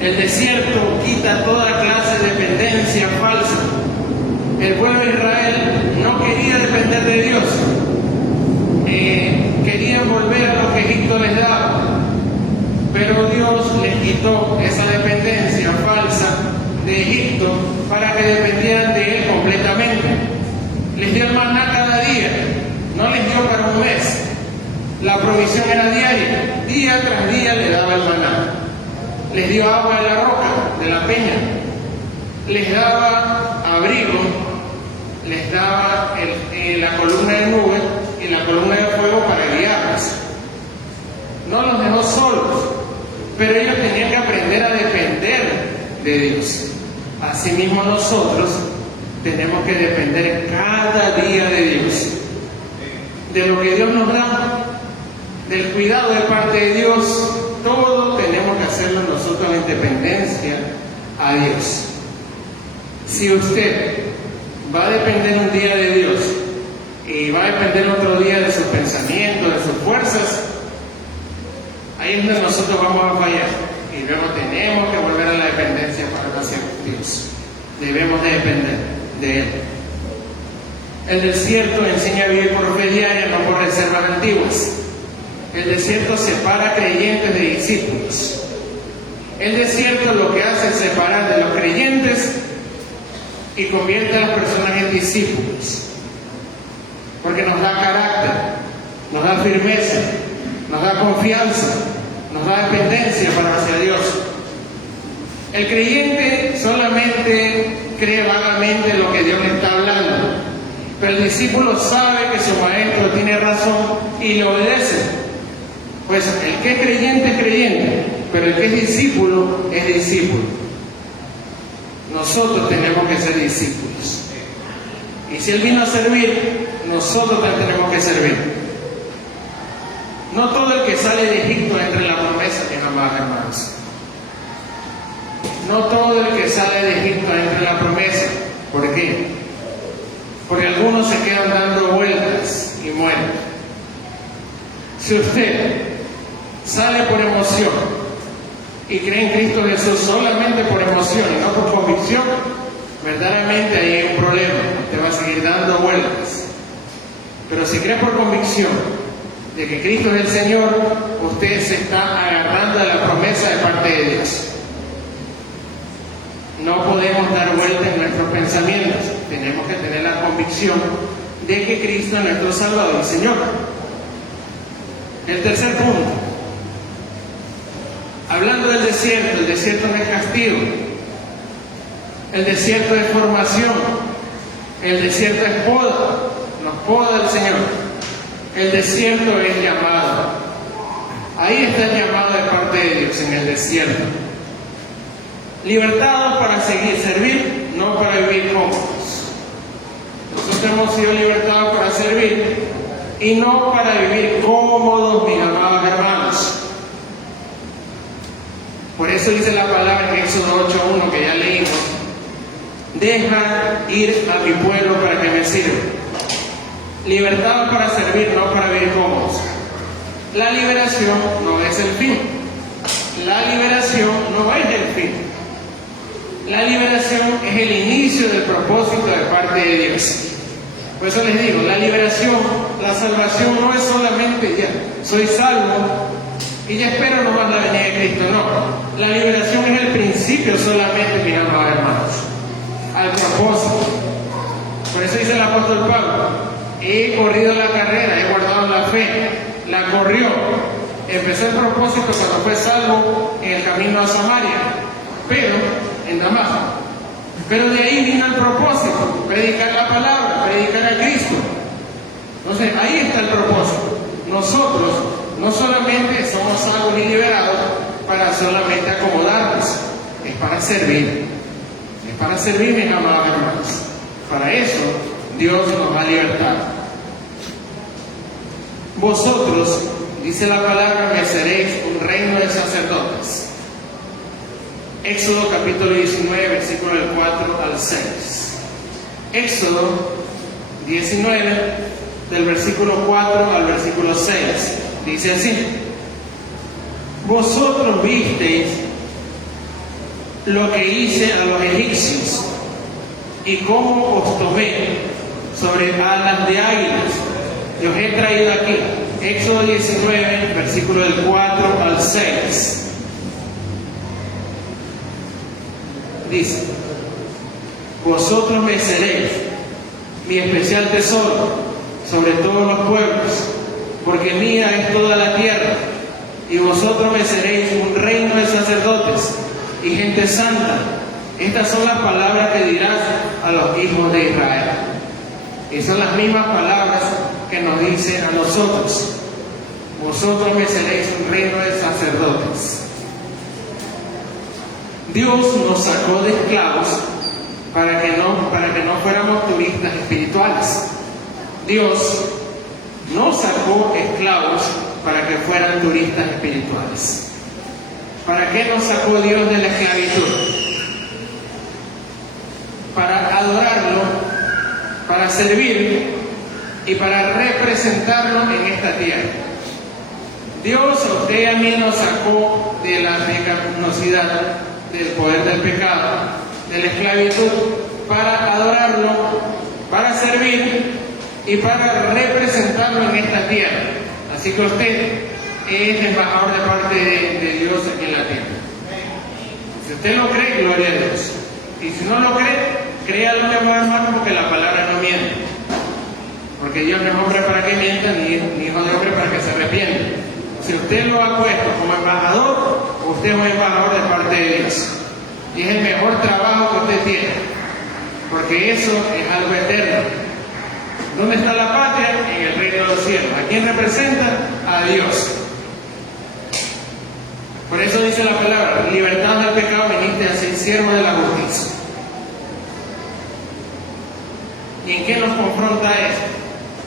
El desierto quita toda clase de dependencia falsa. El pueblo de Israel no quería depender de Dios. Querían volver a lo que Egipto les daba. Pero Dios les quitó esa dependencia falsa de Egipto para que dependieran de Él completamente. Les dio el maná cada día, no les dio para un mes. La provisión era diaria, día tras día le daba el maná. Les dio agua de la roca, de la peña. Les daba abrigo, les daba la columna de nube y la columna de fuego para guiarlos. No los dejó solos, pero ellos tenían que aprender a depender de Dios. Asimismo nosotros tenemos que depender cada día de Dios. de lo que Dios nos da, del cuidado de parte de Dios. Todo tenemos que hacerlo nosotros en dependencia a Dios. Si usted va a depender un día de Dios y va a depender otro día de sus pensamientos, de sus fuerzas, ahí es donde nosotros vamos a fallar. Y luego tenemos que volver a la dependencia para hacia Dios. Debemos de depender de Él. El desierto enseña a vivir por fe diaria, no por reservas antiguas. El desierto separa creyentes de discípulos. El desierto lo que hace es separar de los creyentes y convierte a las personas en discípulos. Porque nos da carácter, nos da firmeza, nos da confianza, nos da dependencia para hacia Dios. El creyente solamente cree vagamente lo que Dios le está hablando, pero el discípulo sabe que su maestro tiene razón y lo obedece. Pues el que es creyente, pero el que es discípulo es discípulo. Nosotros tenemos que ser discípulos. Y si Él vino a servir, nosotros también tenemos que servir. No todo el que sale de Egipto entra en la promesa, mis amados hermanos. No todo el que sale de Egipto entra en la promesa. ¿Por qué? Porque algunos se quedan dando vueltas y mueren. Si usted sale por emoción y cree en Cristo Jesús solamente por emoción y no por convicción, verdaderamente ahí hay un problema. Usted va a seguir dando vueltas. Pero si cree por convicción de que Cristo es el Señor, usted se está agarrando de la promesa de parte de Dios. No podemos dar vueltas en nuestros pensamientos. Tenemos que tener la convicción de que Cristo es nuestro Salvador y Señor. El tercer punto. Hablando del desierto, el desierto no es castigo. El desierto es formación. El desierto es poda. Nos poda el Señor. El desierto es llamado. Ahí está el llamado de parte de Dios en el desierto. Libertados para seguir servir, no para vivir cómodos. Nosotros hemos sido libertados para servir y no para vivir cómodos, mis amados hermanos. Por eso dice la palabra en Éxodo 8:1 que ya leímos: deja ir a mi pueblo para que me sirva. Libertados para servir, no para vivir cómodos. La liberación no es el fin. La liberación no es el fin. La liberación es el inicio del propósito de parte de Dios. Por eso les digo, la liberación, la salvación no es solamente ya, soy salvo y ya espero nomás la venida de Cristo. No, la liberación es el principio solamente, mis amados hermanos, al propósito. Por eso dice el apóstol Pablo: he corrido la carrera, he guardado la fe, la corrió. Empezó el propósito cuando fue salvo en el camino a Samaria, pero en Damasco. Pero de ahí vino el propósito: predicar la palabra, predicar a Cristo. Entonces ahí está el propósito. Nosotros no solamente somos salvos y liberados para solamente acomodarnos, es para servir. Es para servir, mis amados hermanos. Para eso Dios nos ha libertado. Vosotros, dice la palabra, me seréis un reino de sacerdotes. Éxodo capítulo 19, versículo del 4 al 6. Éxodo 19, del versículo 4 al versículo 6. Dice así: vosotros visteis lo que hice a los egipcios y cómo os tomé sobre alas de águilas y os he traído aquí. Éxodo 19, versículo del 4 al 6. Dice: vosotros me seréis mi especial tesoro sobre todos los pueblos, porque mía es toda la tierra, y vosotros me seréis un reino de sacerdotes y gente santa. Estas son las palabras que dirás a los hijos de Israel. Y son las mismas palabras que nos dice a nosotros: vosotros me seréis un reino de sacerdotes. Dios nos sacó de esclavos para que no fuéramos turistas espirituales. Dios no sacó esclavos para que fueran turistas espirituales. ¿Para qué nos sacó Dios de la esclavitud? Para adorarlo, para servir y para representarlo en esta tierra. Dios a usted y a mí nos sacó de la pecaminosidad, del poder del pecado, de la esclavitud, para adorarlo, para servir y para representarlo en esta tierra. Así que usted es embajador de parte de Dios aquí en la tierra. Si usted lo cree, gloria a Dios. Y si no lo cree, créalo, mi amado hermano, porque la palabra no miente. Porque Dios no es hombre para que mienta, ni hijo de hombre para que se arrepienta. Si usted lo ha puesto como embajador, usted es un embajador de parte de Dios. Y es el mejor trabajo que usted tiene. Porque eso es algo eterno. ¿Dónde está la patria? En el reino de los cielos. ¿A quién representa? A Dios. Por eso dice la palabra, libertad del pecado, viniste a ser siervo de la justicia. ¿Y en qué nos confronta esto?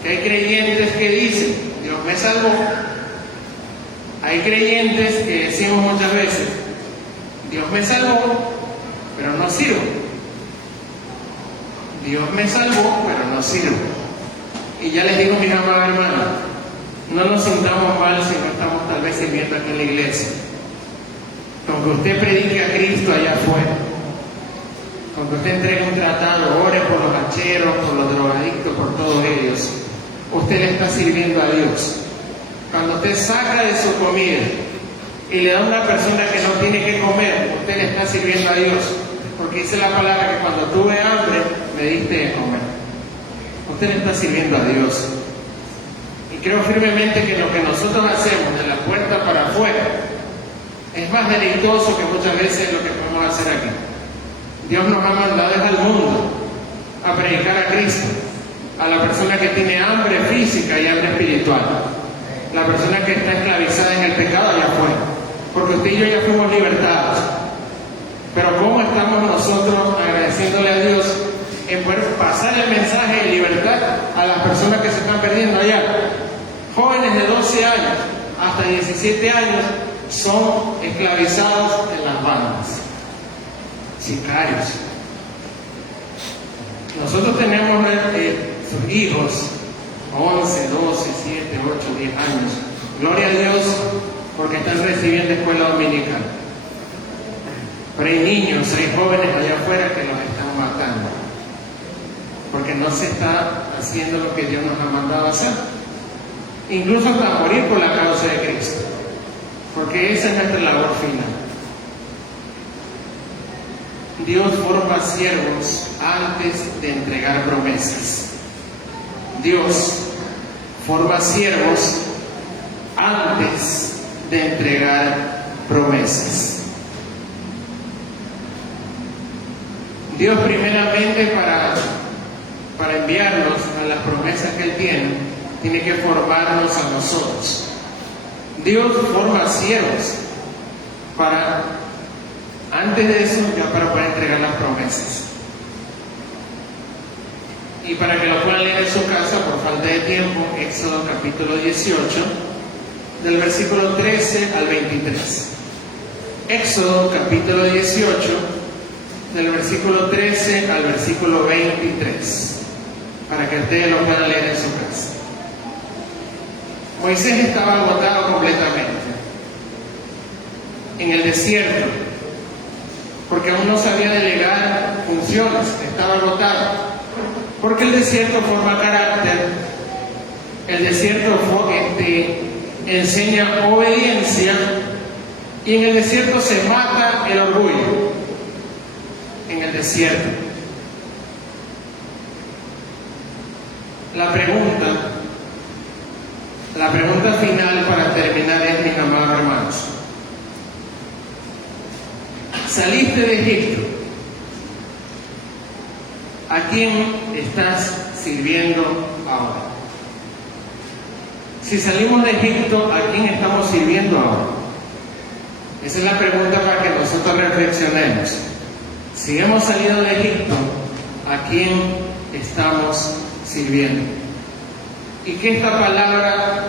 Que hay creyentes que dicen, Dios me salvó. Hay creyentes que decimos muchas veces, Dios me salvó, pero no sirvo. Dios me salvó, pero no sirvo. Y ya les digo, mis amados hermanos, no nos sintamos mal si no estamos tal vez sirviendo aquí en la iglesia. Aunque usted predique a Cristo allá afuera, aunque usted entregue un tratado, ore por los hacheros, por los drogadictos, por todos ellos, usted le está sirviendo a Dios. Cuando usted saca de su comida y le da a una persona que no tiene que comer, usted le está sirviendo a Dios. Porque dice la palabra que cuando tuve hambre, me diste de comer. Usted le está sirviendo a Dios. Y creo firmemente que lo que nosotros hacemos de la puerta para afuera es más deleitoso que muchas veces lo que podemos hacer aquí. Dios nos ha mandado al mundo a predicar a Cristo, a la persona que tiene hambre física y hambre espiritual, la persona que está esclavizada en el pecado allá afuera, porque usted y yo ya fuimos libertados. Pero ¿cómo estamos nosotros agradeciéndole a Dios en poder pasar el mensaje de libertad a las personas que se están perdiendo allá? Jóvenes de 12 años hasta 17 años son esclavizados en las bandas, sicarios. Nosotros tenemos sus hijos, 11, 12, 7, 8, 10 años. Gloria a Dios porque están recibiendo escuela dominical. Pero hay niños, hay jóvenes allá afuera que los están matando. Porque no se está haciendo lo que Dios nos ha mandado a hacer. Incluso hasta morir por la causa de Cristo. Porque esa es nuestra labor final. Dios forma siervos antes de entregar promesas. Dios forma siervos antes de entregar promesas. Dios primeramente para enviarnos a las promesas que Él tiene que formarnos a nosotros. Dios forma siervos antes de eso, ya para poder entregar las promesas. Y para que lo puedan leer en su casa, por falta de tiempo, Éxodo capítulo 18, del versículo 13 al 23. Éxodo capítulo 18, del versículo 13 al versículo 23, para que ustedes lo puedan leer en su casa. Moisés estaba agotado completamente en el desierto, porque aún no sabía delegar funciones, estaba agotado, porque el desierto forma carácter, el desierto enseña obediencia, y en el desierto se mata el orgullo. En el desierto. La pregunta final para terminar es, mis amados hermanos, saliste de Egipto, ¿a quién estás sirviendo ahora? Si salimos de Egipto, ¿a quién estamos sirviendo ahora? Esa es la pregunta para que nosotros reflexionemos. Si hemos salido de Egipto, ¿a quién estamos sirviendo? y que esta palabra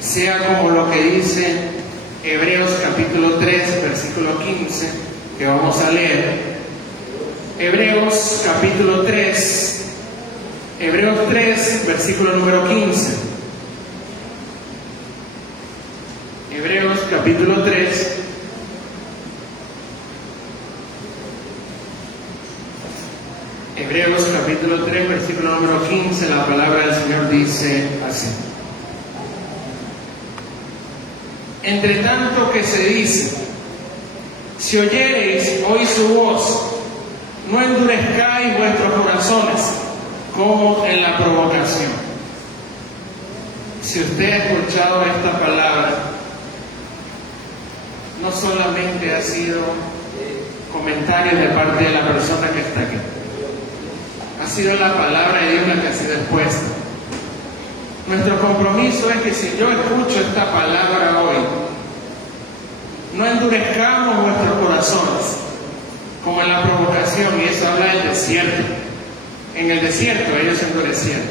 sea como lo que dice Hebreos capítulo 3, versículo 15, que vamos a leer. Hebreos capítulo 3, Hebreos 3, versículo número 15. Hebreos capítulo 3, Hebreos capítulo 3, versículo número 15, la palabra del Señor dice así. Entre tanto que se dice, si oyereis hoy su voz, no endurezcáis vuestros corazones como en la provocación. Si usted ha escuchado esta palabra, no solamente ha sido comentarios de parte de la persona que está aquí, ha sido la palabra de Dios la que ha sido expuesta. Nuestro compromiso es que si yo escucho esta palabra hoy, no endurezcamos nuestros corazones como en la provocación, y eso habla del desierto. En el desierto ellos se endurecieron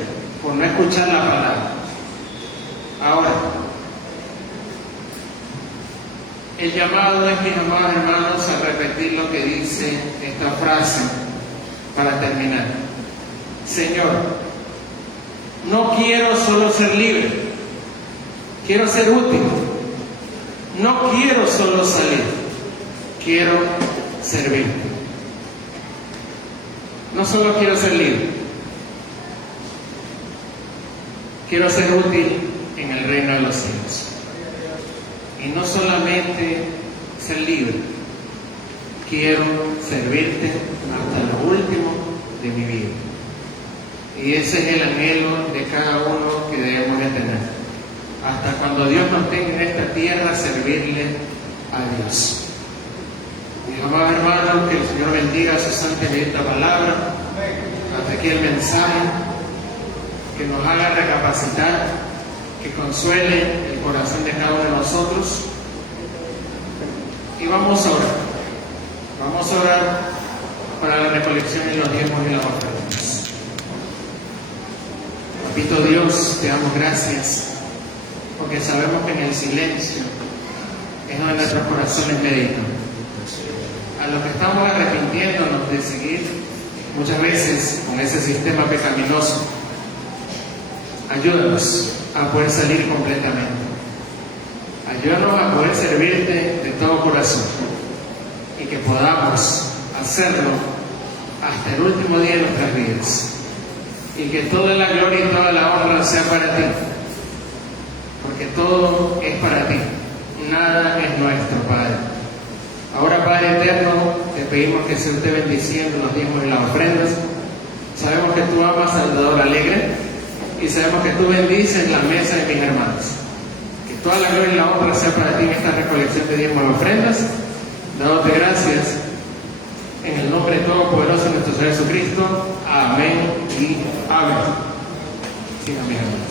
por no escuchar la palabra. Ahora, el llamado es, mis amados hermanos, a repetir lo que dice esta frase para terminar. Señor, no quiero solo ser libre, quiero ser útil. No quiero solo salir, quiero servir. No solo quiero ser libre, quiero ser útil en el reino de los cielos. Y no solamente ser libre, quiero servirte hasta lo último de mi vida. Y ese es el anhelo de cada uno que debemos de tener. Hasta cuando Dios nos tenga en esta tierra, servirle a Dios. Mis amados hermanos, que el Señor bendiga su santa y bendita palabra. Hasta aquí el mensaje, que nos haga recapacitar, que consuele el corazón de cada uno de nosotros. Y vamos a orar. Vamos a orar para la recolección de los diezmos y las ofrendas. Papito Dios, te damos gracias, porque sabemos que en el silencio es donde nuestros corazones meditan. A los que estamos arrepintiéndonos de seguir muchas veces con ese sistema pecaminoso, ayúdanos a poder salir completamente. Ayúdanos a poder servirte de todo corazón y que podamos hacerlo hasta el último día de nuestras vidas. Y que toda la gloria y toda la honra sea para ti. Porque todo es para ti, nada es nuestro, Padre. Ahora, Padre eterno, te pedimos que se esté bendiciendo los diezmos y las ofrendas. Sabemos que tú amas al dador alegre y sabemos que tú bendices la mesa de mis hermanos. Que toda la gloria y la honra sea para ti en esta recolección de diezmos y ofrendas, dándote gracias en el nombre todopoderoso de nuestro Señor Jesucristo. Amén y amén. Sí, amén.